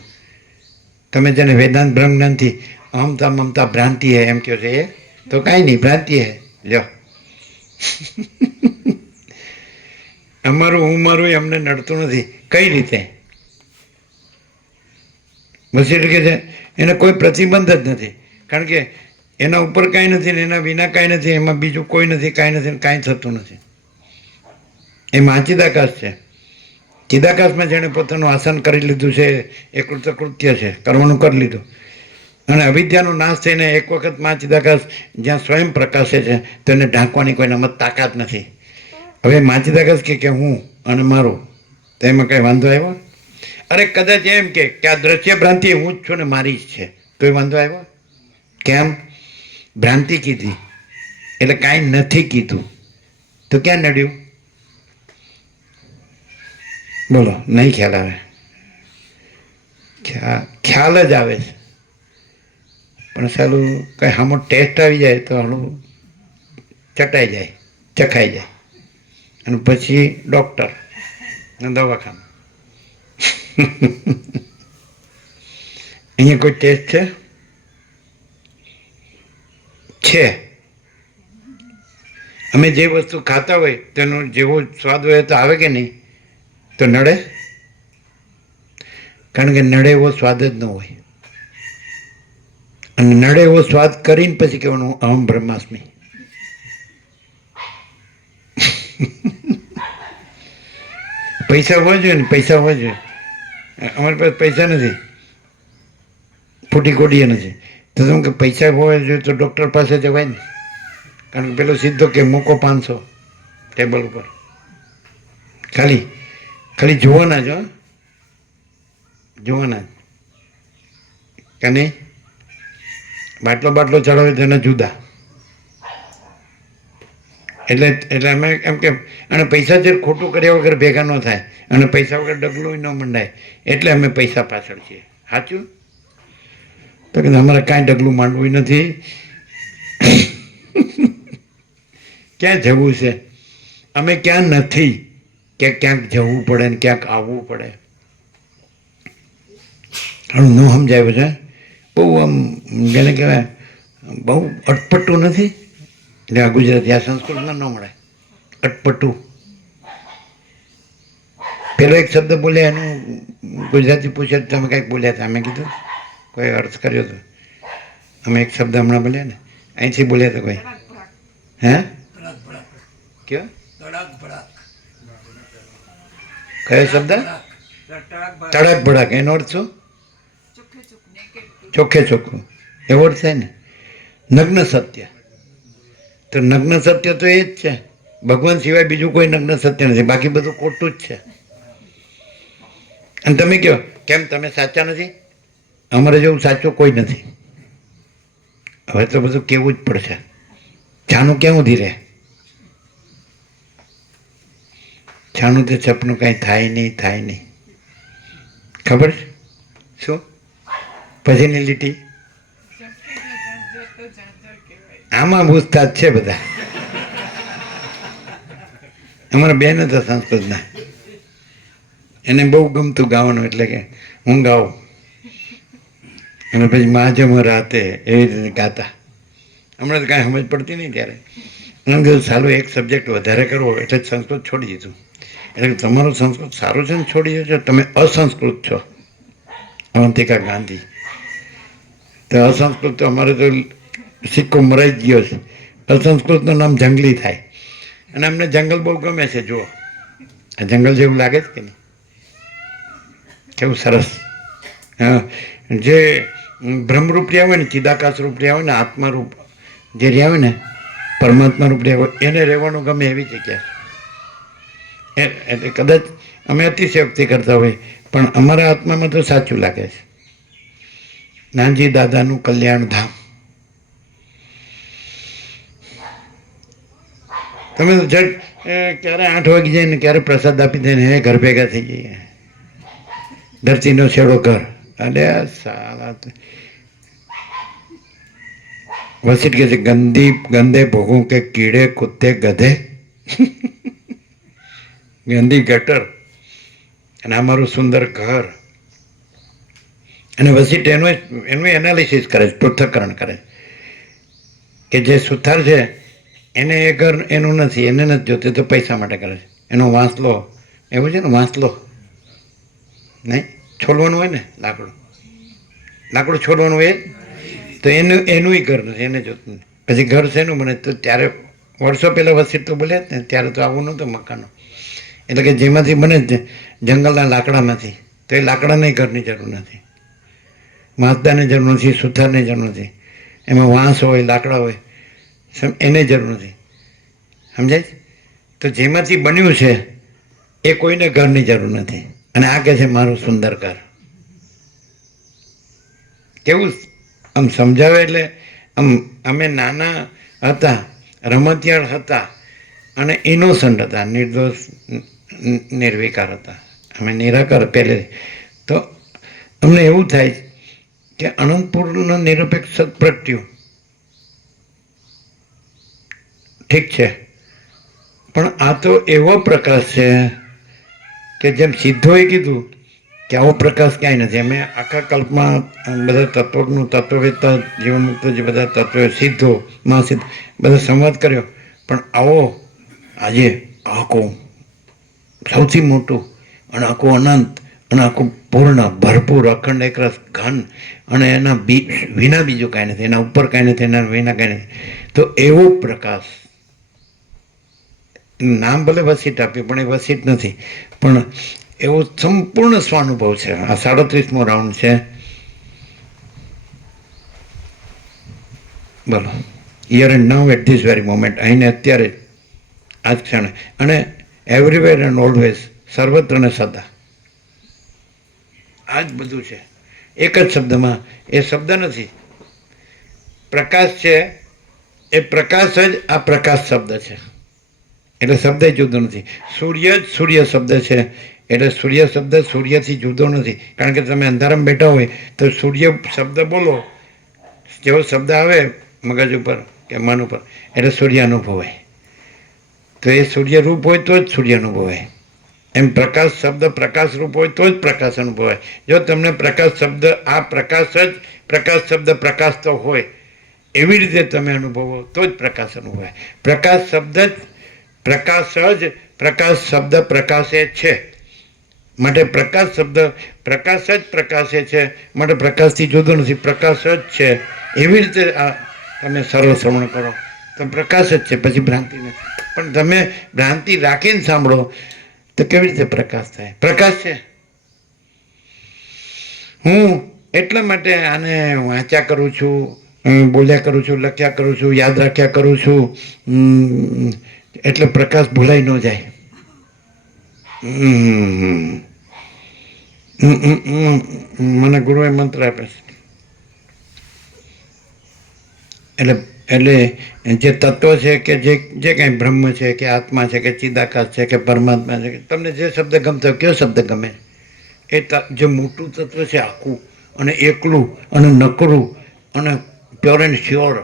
તમે જેને વેદાંત બ્રહ્મ જ્ઞાનથી અહમતા મમતા ભ્રાંતિ હે એમ કહો છો, એ તો કાંઈ નહીં, ભ્રાંતિ હે, લ્યો. અમારું હું મારું એ અમને નડતું નથી. કઈ રીતે? બસ એટલે કે છે એને કોઈ પ્રતિબંધ જ નથી, કારણ કે એના ઉપર કાંઈ નથી ને એના વિના કાંઈ નથી, એમાં બીજું કોઈ નથી, કાંઈ નથી, કાંઈ થતું નથી. એમાં ચિદાકાશ છે. ચિદાકાશમાં જેણે પોતાનું આસન કરી લીધું છે એ કૃતકૃત્ય છે, કરવાનું કરી લીધું. અને અવિદ્યાનો નાશ થઈને એક વખતમાં ચિદાકાશ જ્યાં સ્વયં પ્રકાશે છે તો એને ઢાંકવાની કોઈનામાં તાકાત નથી. હવે માચિદાકાશ કે હું અને મારું, તો એમાં કંઈ વાંધો આવ્યો? અરે કદાચ એમ કે આ દ્રશ્ય ભ્રાંતિ હું જ છું ને મારી જ છે, તો એ વાંધો આવ્યો? કેમ? ભ્રાંતિ કીધી એટલે કાંઈ નથી કીધું, તો ક્યાં નડ્યું? બોલો, નહીં ખ્યાલ આવે? ખ્યાલ જ આવે છે, પણ સારું કંઈ સામો ટેસ્ટ આવી જાય તો હળું ચટાઈ જાય, ચખાઈ જાય, અને પછી ડૉક્ટર દવાખાનું. અહીંયા કોઈ ટેસ્ટ છે? અમે જે વસ્તુ ખાતા હોય તેનો જેવો સ્વાદ હોય તો આવે કે નહીં? તો નડે? કારણ કે નડે એવો સ્વાદ જ ન હોય. અને નડે એવો સ્વાદ કરીને પછી કહેવાનું અહમ બ્રહ્માસ્મિ. પૈસા હોવા જોઈએ ને, પૈસા હોવા જોઈએ. અમારી પાસે પૈસા નથી, ફૂટી કોડીએ નથી. તો તમે કે પૈસા હોવા જોઈએ તો ડૉક્ટર પાસે જવાય ને. કારણ કે પેલો સીધો કે મૂકો 500 ટેબલ ઉપર. ખાલી ખાલી જોવાના જ, જોવાના જ કે નહીં. બાટલો ચડાવે તેના જુદા. એટલે અમે એમ કે અને પૈસા જે ખોટું કર્યા વગર ભેગા ન થાય અને પૈસા વગર ડગલું ન મંડાય, એટલે અમે પૈસા પાછળ છીએ. સાચું? તો કે અમારે કાંઈ ડગલું માંડવું નથી. ક્યાં જવું છે? અમે ક્યાં નથી કે ક્યાંક જવું પડે ને ક્યાંક આવવું પડે. ઘણું ન સમજાયું છે. બહુ આમ જેને કહેવાય બહુ અટપટું નથી. એટલે આ ગુજરાતી આ સંસ્કૃતમાં ન મળે. અટપટું. પેલો એક શબ્દ બોલ્યા એનું ગુજરાતી પૂછે તમે કંઈક બોલ્યા હતા. અમે કીધું કોઈ અર્થ કર્યો હતો. અમે એક શબ્દ હમણાં બોલ્યા ને, અહીંથી બોલ્યા હતા કોઈ. હે? કયો? કયો શબ્દ? તડક ભડક. એનો અર્થ શું? ચોખ્ખે ચોખ્ખું. એવો અર્થ થાય ને. નગ્ન સત્ય. તો નગ્ન સત્ય તો એ જ છે. ભગવાન સિવાય બીજું કોઈ નગ્ન સત્ય નથી. બાકી બધું ખોટું જ છે. અને તમે કહો કેમ તમે સાચા નથી? અમારે જેવું સાચું કોઈ નથી. હવે તો બધું કેવું જ પડશે. છાનું ક્યાં સુધી રહે? છાનું તે સપનું કાંઈ થાય નહીં, થાય નહીં. ખબર છે શું? પછીની લીટી આમાં પૂછતા જ છે બધા. અમારા બેન હતા સંસ્કૃતના, એને બહુ ગમતું ગાવાનું, એટલે કે હું ગાઉં અને પછી માજમ રાતે એવી રીતે ગાતા. હમણાં તો કાંઈ સમજ પડતી નહીં ત્યારે. એમ કીધું સારું એક સબ્જેક્ટ વધારે કરવો એટલે જ સંસ્કૃત છોડી દીધું. એટલે તમારું સંસ્કૃત સારું છે ને છોડી દેજો, તમે અસંસ્કૃત છો. અવંતિકા ગાંધી. તો અસંસ્કૃત તો અમારે તો સિક્કો મરાઈ જ ગયો છે. અસંસ્કૃતનું નામ જંગલી થાય. અને અમને જંગલ બહુ ગમે છે. જુઓ આ જંગલ જેવું લાગે છે કે નહીં? કેવું સરસ. હા, જે બ્રહ્મરૂપ રહ્યા હોય ને, ચિદાકાશ રૂપ રહ્યા હોય ને, આત્મારૂપ જે રહ્યા હોય ને, પરમાત્મા રૂપ રહ્યા હોય, એને રહેવાનું ગમે એવી જગ્યા. એટલે કદાચ અમે અતિશયોક્તિ કરતા હોય પણ અમારા આત્મામાં તો સાચું લાગે છે. નાનજી દાદાનું કલ્યાણ ધામ. તમે તો જડ ક્યારે 8 વાગી જાય ને ક્યારે પ્રસાદ આપી દે ને હે ઘર ભેગા થઈ જઈએ. ધરતીનો છેડો ઘર. અરે સાલા વસીટ કે છે ગંદે ભોગું કે કીડે કુત્તે ગધે. ગંદી ગટર અને અમારું સુંદર ઘર. અને વસીટ એનું એનાલિસિસ કરે છે, પૃથ્થકરણ કરે કે જે સુથાર છે એને એ ઘર એનું નથી, એને નથી જોતું, તો પૈસા માટે કરે છે. એનો વાંસલો એવું છે ને, વાંસલો નહીં છોડવાનું હોય ને, લાકડું છોડવાનું હોય તો એનું ઘર નથી, એને જોતું નથી. પછી ઘર શેનું બને? તો ત્યારે વર્ષો પહેલાં વસીટ તો બોલ્યા જ ને, ત્યારે તો આવું નહોતું મકાનો. એટલે કે જેમાંથી બને જંગલના લાકડામાંથી, તો એ લાકડાની ઘરની જરૂર નથી, માસદાની જરૂર નથી, સુથારની જરૂર નથી. એમાં વાંસ હોય, લાકડા હોય, એને જરૂર નથી. સમજાય? તો જેમાંથી બન્યું છે એ કોઈને ઘરની જરૂર નથી. અને આ કહે છે મારું સુંદર ઘર. કેવું આમ સમજાવે. એટલે આમ અમે નાના હતા, રમતિયાળ હતા અને ઇનોસન્ટ હતા, નિર્દોષ નિર્વિકાર હતા. અમે નિરાકાર પહેલે. તો અમને એવું થાય કે અનંતપુરનો નિરપેક્ષ સત્પ્રત્યુ ઠીક છે, પણ આ તો એવો પ્રકાશ છે કે જેમ સિદ્ધોએ કીધું કે આવો પ્રકાશ ક્યાંય નથી. અમે આખા કલ્પમાં બધા તત્વનું તત્વવેત્તા જીવનમુક્ત જે બધા તત્વો સિદ્ધો મહાસિદ્ધ બધા સંવાદ કર્યો, પણ આવો આજે આખું સૌથી મોટું અને આખું અનંત અને આખું પૂર્ણ ભરપૂર અખંડ એકરસ ઘન અને એના વિના બીજું કાંઈ નથી, એના ઉપર કાંઈ નથી, એના વિના કાંઈ નથી. તો એવો પ્રકાશ, નામ ભલે વસીટ આપ્યું પણ એ વસીટ નથી. પણ એવો સંપૂર્ણ સ્વાનુભવ છે. આ 37મો રાઉન્ડ છે. બોલો, here and now at this very moment, અહીંને અત્યારે આ જ ક્ષણે, અને એવરીવેર એન્ડ ઓલવેઝ, સર્વત્ર ને સદા. આ જ બધું છે એક જ શબ્દમાં. એ શબ્દ નથી, પ્રકાશ છે. એ પ્રકાશ જ આ પ્રકાશ શબ્દ છે. એટલે શબ્દ જુદો નથી. સૂર્ય જ સૂર્ય શબ્દ છે. એટલે સૂર્ય શબ્દ સૂર્યથી જુદો નથી. કારણ કે તમે અંધારામાં બેઠા હોય તો સૂર્ય શબ્દ બોલો, જેવો શબ્દ આવે મગજ ઉપર કે મન ઉપર, એટલે સૂર્ય અનુભવાય. તો એ સૂર્ય રૂપ હોય તો જ સૂર્ય અનુભવાય. એમ પ્રકાશ શબ્દ પ્રકાશ રૂપ હોય તો જ પ્રકાશ અનુભવાય. જો તમને પ્રકાશ શબ્દ, આ પ્રકાશ જ પ્રકાશ શબ્દ પ્રકાશતો હોય એવી રીતે તમે અનુભવો તો જ પ્રકાશ અનુભવાય. પ્રકાશ શબ્દ જ પ્રકાશ જ પ્રકાશ શબ્દ પ્રકાશે છે. માટે પ્રકાશ શબ્દ પ્રકાશ જ પ્રકાશે છે. માટે પ્રકાશથી જુદો નથી, પ્રકાશ જ છે. એવી રીતે આ તમે સરળ શ્રવણ કરો તો પ્રકાશ જ છે, પછી ભ્રાંતિ નથી. પણ તમે ભ્રાંતિ રાખીને સાંભળો તો કેવી રીતે પ્રકાશ થાય? પ્રકાશ છે. હું એટલા માટે આને વાંચ્યા કરું છું, બોલ્યા કરું છું, લખ્યા કરું છું, યાદ રાખ્યા કરું છું, એટલે પ્રકાશ ભૂલાઈ ન જાય. મને ગુરુએ મંત્ર આપે છે. એટલે જે તત્વ છે કે જે કંઈ બ્રહ્મ છે કે આત્મા છે કે ચિદાકાશ છે કે પરમાત્મા છે, કે તમને જે શબ્દ ગમતો કયો શબ્દ ગમે, એ જે મોટું તત્વ છે આખું, અને એકલું અને નકરું અને પ્યોર એન્ડ શ્યોર,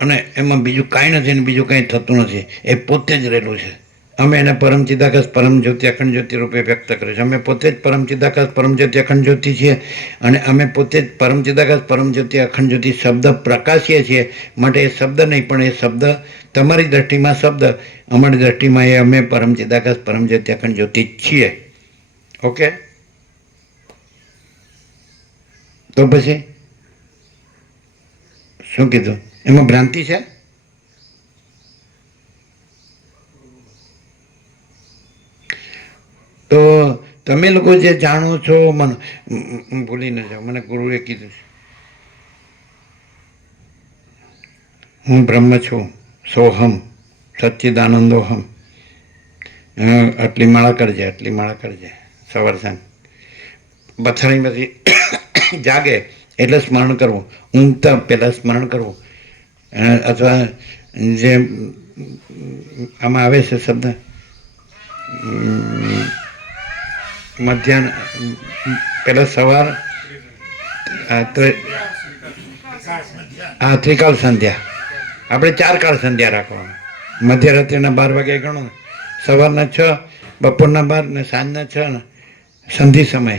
અને એમાં બીજું કાંઈ નથી ને બીજું કાંઈ થતું નથી, એ પોતે જ રહેલું છે. અમે એને પરમ ચિદાકાશ પરમ જ્યોતિ અખંડ જ્યોતિ રૂપે વ્યક્ત કર્યું છે. અમે પોતે જ પરમ ચિદાકાશ પરમ જ્યોતિ અખંડ જ્યોતિ છીએ, અને અમે પોતે જ પરમ ચિદાકાશ પરમ જ્યોતિ અખંડ જ્યોતિ શબ્દ પ્રકાશીએ છીએ. માટે એ શબ્દ નહીં, પણ એ શબ્દ તમારી દ્રષ્ટિમાં શબ્દ, અમારી દ્રષ્ટિમાં એ અમે પરમ ચિદાકાશ પરમ જ્યોતિ અખંડ જ્યોતિ છીએ. ઓકે, તો પછી શું કીધું? એમાં ભ્રાંતિ છે? તો તમે લોકો જે જાણો છો, મને ભૂલી ન જાઓ, મને ગુરુએ કીધું છે હું બ્રહ્મ છું, સોહમ સચ્ચિદાનંદોહમ. આટલી માળા કરજે, આટલી માળા કરજે સવાર સાંજ. બથાણીમાંથી જાગે એટલે સ્મરણ કરવું, ઊંઘતા પહેલાં સ્મરણ કરવું. અથવા જે આમાં આવે છે શબ્દ મધ્યાહન, પહેલાં સવાર, હા ત્રિકાળ સંધ્યા. આપણે 4 કાળ સંધ્યા રાખવાનું. મધ્યરાત્રિના 12 વાગે ગણો ને, સવારના 6, બપોરના 12 ને સાંજના 6 ને સંધિ સમય,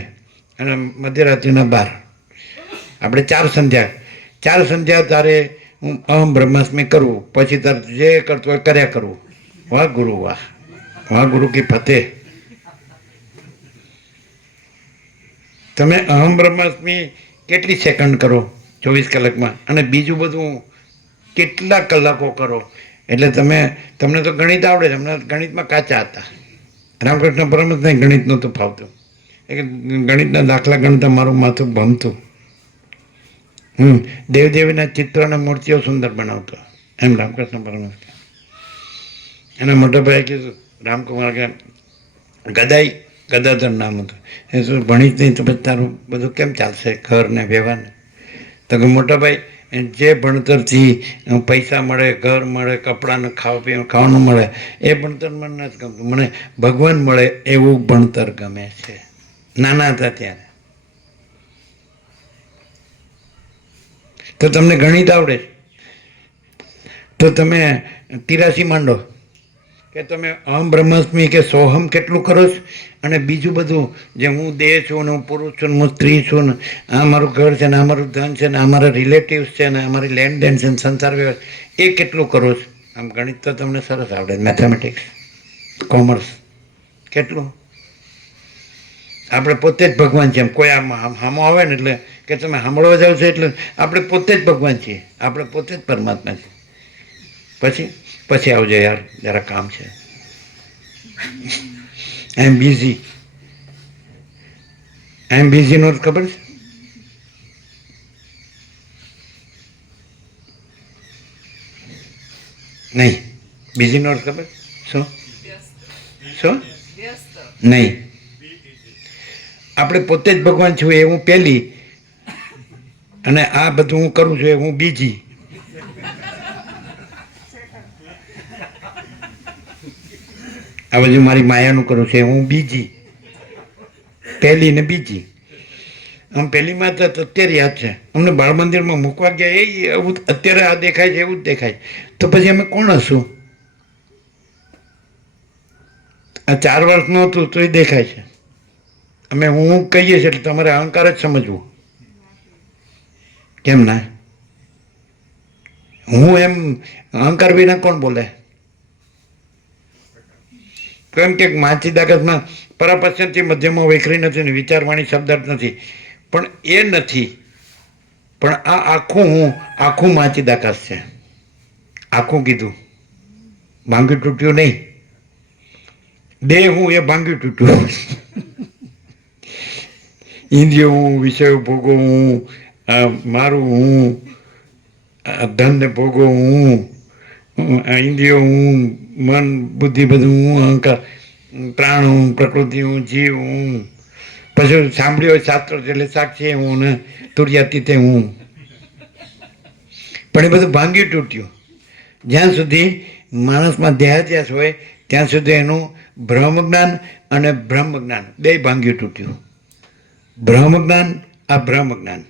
અને મધ્યરાત્રિના 12. આપણે 4 સંધ્યા. 4 સંધ્યા તારે હું અહમ બ્રહ્માસ્મિ કરવું, પછી તારે જે કરતું હોય કર્યા કરવું. વાહ ગુરુ વાહ, વાહ ગુરુ કી ફતેહ. તમે અહમ બ્રહ્માસ્મિ કેટલી સેકન્ડ કરો 24 કલાકમાં, અને બીજું બધું કેટલા કલાકો કરો. એટલે તમને તો ગણિત આવડે છે. હમણાં ગણિતમાં કાચા હતા. રામકૃષ્ણ પરમહંસને ગણિત નહોતું ફાવતું. ગણિતના દાખલા ગણતા મારું માથું ભમતું. દેવદેવીના ચિત્ર અને મૂર્તિઓ સુંદર બનાવતો, એમ રામકૃષ્ણ પરમહંસ. એના મોટા ભાઈએ કીધું, રામકુમાર કે ગદાઈ, ગદાધર નામ હતું, એ શું ભણી જ નહીં તો પછી તારું બધું કેમ ચાલશે, ઘર ને વ્યવહાર ને? તો કે મોટા ભાઈ, જે ભણતરથી પૈસા મળે, ઘર મળે, કપડાને ખાવાનું મળે, એ ભણતર મને નથી ગમતું. મને ભગવાન મળે એવું ભણતર ગમે છે. નાના હતા ત્યારે. તો તમને ગણિત આવડે તો તમે 83 માંડો, કે તમે અહમ બ્રહ્માસ્મિ કે સોહમ કેટલું કરો છો, અને બીજું બધું જે હું દેહ છું ને હું પુરુષ છું ને હું સ્ત્રી છું ને આ મારું ઘર છે ને આ મારું ધન છે ને આ મારા રિલેટિવ્સ છે ને અમારી લેનદેન છે ને સંસાર વ્યવહાર, એ કેટલું કરો છો? આમ ગણિત તો તમને સરસ આવડે, મેથેમેટિક્સ, કોમર્સ કેટલું? આપણે પોતે જ ભગવાન છીએ. એમ કોઈ હામો આવે ને એટલે કે તમે સાંભળવા જાવ છો, એટલે આપણે પોતે જ ભગવાન છીએ, આપણે પોતે જ પરમાત્મા છીએ. પછી આવજો યાર, જરા કામ છે. આઈ એમ બિઝી. આઈ એમ બિઝીનો અર્થ ખબર છે? નહીં. બિઝીનો અર્થ ખબર? શું શું? નહીં. આપણે પોતે જ ભગવાન છું એ હું પહેલી, અને આ બધું હું કરું છું એ હું બીજી. આ બધું મારી માયાનું કરું છું એ હું બીજી, પહેલી ને બીજી. આમ પહેલીમાં તો અત્યારે યાદ છે, અમને બાળ મંદિરમાં મૂકવા ગયા એ એવું અત્યારે આ દેખાય છે એવું જ દેખાય. તો પછી અમે કોણ હશું? આ 4 વર્ષનું હતું તો એ દેખાય છે. અમે હું કહીએ છીએ એટલે તમારે અહંકાર જ સમજવું. કેમ ના? હું એમ અહંકાર વિના કોણ બોલે? કેમ કે માચિદાકાશમાં પરાપશ્ચિમથી મધ્યમાં વૈખરી નથી ને વિચારવાણી શબ્દ નથી, પણ એ નથી. પણ આ આખું હું, આખું માચિદાકાશ છે. આખું કીધું, ભાંગ્યું તૂટ્યું નહીં. દેહ હું એ ભાંગ્યું તૂટ્યું. ઇન્દ્રિયો હું, વિષયો ભોગો હું, મારું હું, ધનને ભોગો હું, ઇન્દ્રિયો હું, મન બુદ્ધિ બધું હું, અહંકાર, પ્રાણ હું, પ્રકૃતિ હું, જીવ હું, પછી સાંભળ્યો શાસ્ત્રો એટલે સાક્ષી હું ને તુર્યાતીતે હું. પણ એ બધું ભાંગ્યું તૂટ્યું. જ્યાં સુધી માણસમાં દેહાધ્યાસ હોય ત્યાં સુધી એનું બ્રહ્મજ્ઞાન અને બ્રહ્મજ્ઞાન બે ભાંગ્યું તૂટ્યું. બ્રહ્મજ્ઞાન, આ બ્રહ્મજ્ઞાન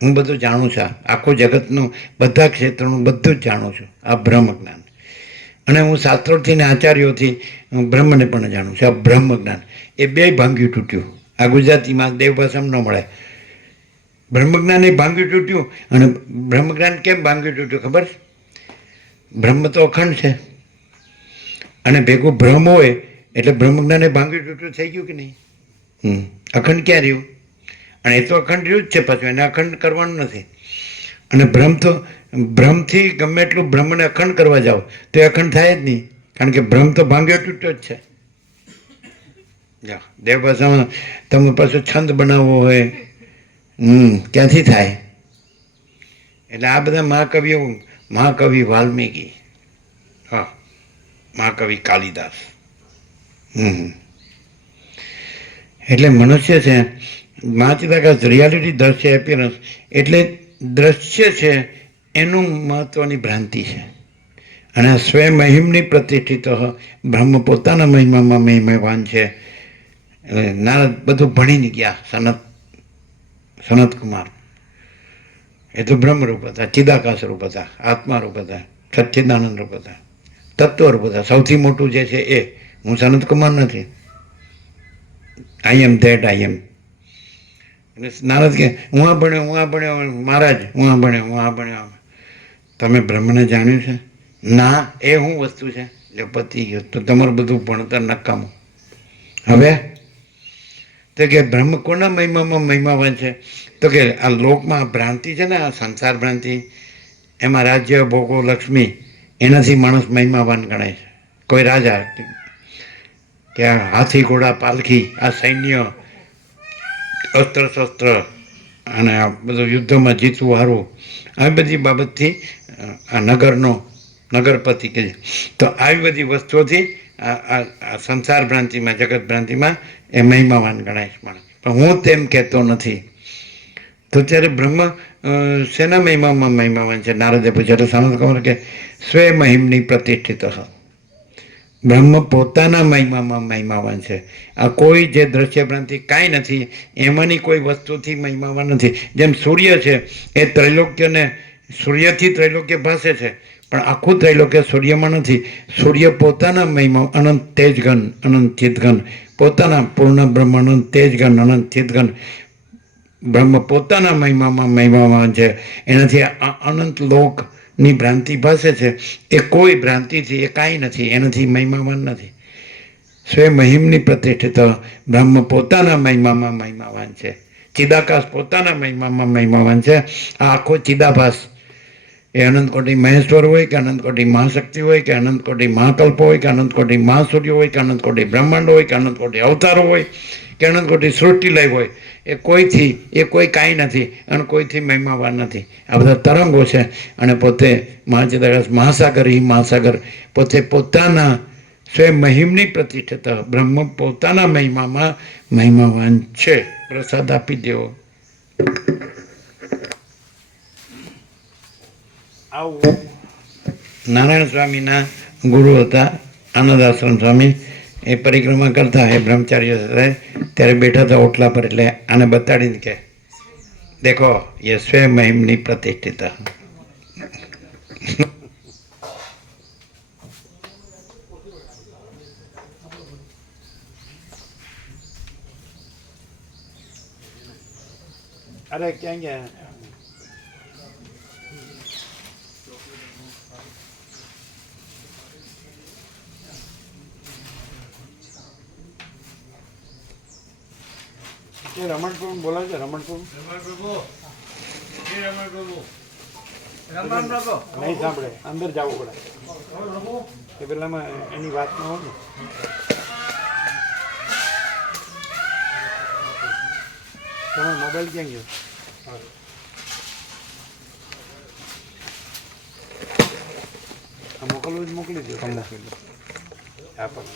હું બધું જાણું છું. આખું જગતનું બધા ક્ષેત્રનું બધું જ જાણું છું. આ બ્રહ્મજ્ઞાન. અને હું શાસ્ત્રોથી ને આચાર્યોથી બ્રહ્મને પણ જાણું છું. આ બ્રહ્મજ્ઞાન એ બે ભાંગ્યું તૂટ્યું. આ ગુજરાતીમાં દેવ ભાષામાં ન મળે. બ્રહ્મજ્ઞાન એ ભાંગ્યું તૂટ્યું. અને બ્રહ્મજ્ઞાન કેમ ભાંગ્યું તૂટ્યું ખબર? બ્રહ્મ તો અખંડ છે, અને ભેગું બ્રહ્મ હોય એટલે બ્રહ્મજ્ઞાન એ ભાંગ્યું તૂટ્યું થઈ ગયું કે નહીં? અખંડ ક્યાં રહ્યું? અને એ તો અખંડ રહ્યું જ છે. પાછું એને અખંડ કરવાનું નથી. અને બ્રહ્મ તો બ્રહ્મથી ગમે એટલું બ્રહ્મને અખંડ કરવા જાઓ તો એ અખંડ થાય જ નહીં, કારણ કે બ્રહ્મ તો ભાંગ્યો તૂટ્યો જ છે. દેવ ભાષામાં તમે પાછું છંદ બનાવવો હોય ક્યાંથી થાય? એટલે આ બધા મહાકવિઓ, મહાકવિ વાલ્મીકી, હા, મહાકવિ કાલિદાસ. એટલે મનુષ્ય છે માચિદાકાશ રિયાલિટી દ્રશ્ય એપિયરન્સ એટલે દ્રશ્ય છે એનું મહત્વની ભ્રાંતિ છે. અને આ સ્વયં પ્રતિષ્ઠિત બ્રહ્મ પોતાના મહિમામાં મહિમાવાન છે. નારદ બધું ભણીને ગયા. સનત કુમાર એ તો બ્રહ્મરૂપ હતા, ચિદાકાશ રૂપ હતા, આત્મારૂપ હતા, સચ્ચિદાનંદ રૂપ હતા, તત્વરૂપ હતા. સૌથી મોટું જે છે એ, હું સનત કુમાર નથી. આઈ એમ ધેટ આઈ એમ. નારદ કે હું આ ભણ્યો મહારાજ, હું આ ભણ્યો. તમે બ્રહ્મને જાણ્યું છે? ના. એ શું વસ્તુ છે? એટલે પતી ગયો. તો તમારું બધું ભણતર નકામું. હવે તો કે બ્રહ્મ કોના મહિમામાં મહિમાવાન છે? તો કે આ લોકમાં ભ્રાંતિ છે ને, આ સંસાર ભ્રાંતિ, એમાં રાજ્ય, ભોગો, લક્ષ્મી, એનાથી માણસ મહિમાવાન ગણાય છે. કોઈ રાજા કે આ હાથી, ઘોડા, પાલખી, આ સૈન્ય, અસ્ત્ર શસ્ત્ર અને આ બધું યુદ્ધમાં જીતવું હારવું, આવી બધી બાબતથી આ નગરપતિ કે તો આવી બધી વસ્તુઓથી આ સંસાર ભ્રાંતિમાં, જગત ભ્રાંતિમાં એ મહિમાવાન ગણાય છે માણસ. પણ હું તેમ કહેતો નથી. તો ત્યારે બ્રહ્મ શેના મહિમામાં મહિમાવાન છે? નારદે પૂછ્યું. એટલે સનત કુમાર કે સ્વય મહિમની પ્રતિષ્ઠિત. બ્રહ્મ પોતાના મહિમામાં મહિમાવાન છે. આ કોઈ જે દ્રશ્ય ભ્રાંતિ કાંઈ નથી, એમાંની કોઈ વસ્તુથી મહિમાવાન નથી. જેમ સૂર્ય છે એ ત્રૈલોક્યને, સૂર્યથી ત્રૈલોક્ય ભાસે છે, પણ આખું ત્રૈલોક્ય સૂર્યમાં નથી. સૂર્ય પોતાના મહિમા, અનંત તેજઘન, અનંત ચિતઘન, પોતાના પૂર્ણ બ્રહ્મ, અનંત તેજઘન, અનંત ચિતઘન. બ્રહ્મ પોતાના મહિમામાં મહિમાવાન છે. એનાથી અનંત લોકની ભ્રાંતિ ભાસે છે. એ કોઈ ભ્રાંતિથી એ કાંઈ નથી, એનાથી મહિમાવાન નથી. સ્વય મહિમની પ્રતિષ્ઠિત બ્રહ્મ પોતાના મહિમામાં મહિમાવાન છે. ચિદાકાશ પોતાના મહિમામાં મહિમાવાન છે. આ આખો ચિદાભાસ એ અનંતકોટી મહેશ્વર હોય કે અનંતકોટી મહાશક્તિ હોય કે અનંતકોટી મહાકલ્પ હોય કે અનંતકોટી મહાસૂર્ય હોય કે અનંતકોટી બ્રહ્માંડ હોય કે અનંતકોટી અવતારો હોય કે અનંતકોટી સૃષ્ટિલય હોય, એ કોઈ કાંઈ નથી અને કોઈથી મહિમાવાન નથી. આ બધા તરંગો છે અને પોતે મહાચિદાકાશ મહાસાગર હિ મહાસાગર પોતે પોતાના સ્વયં મહિમની પ્રતિષ્ઠિત બ્રહ્મ પોતાના મહિમામાં મહિમાવાન છે. પ્રસાદ આપી દેવો. આવું નારાયણ સ્વામીના ગુરુ હતા આનંદાશ્રમ સ્વામી. એ પરિક્રમા કરતા એ બ્રહ્મચાર્ય સાથે ત્યારે બેઠા હતા ઓટલા પર, એટલે આને બતાડીને કે દેખો એ સ્વયં મહિમની પ્રતિષ્ઠિત. અરે ક્યાં ગયા? એ રમણપુર બોલાવે છે. રમણપુર નહીં સાંભળે, અંદર જવું પડે એ પેલામાં એની વાત ન હોય ને. તમારો મોબાઈલ ક્યાં ગયો? મોકલવું જ મોકલી દો. મોકલી દો. હા પણ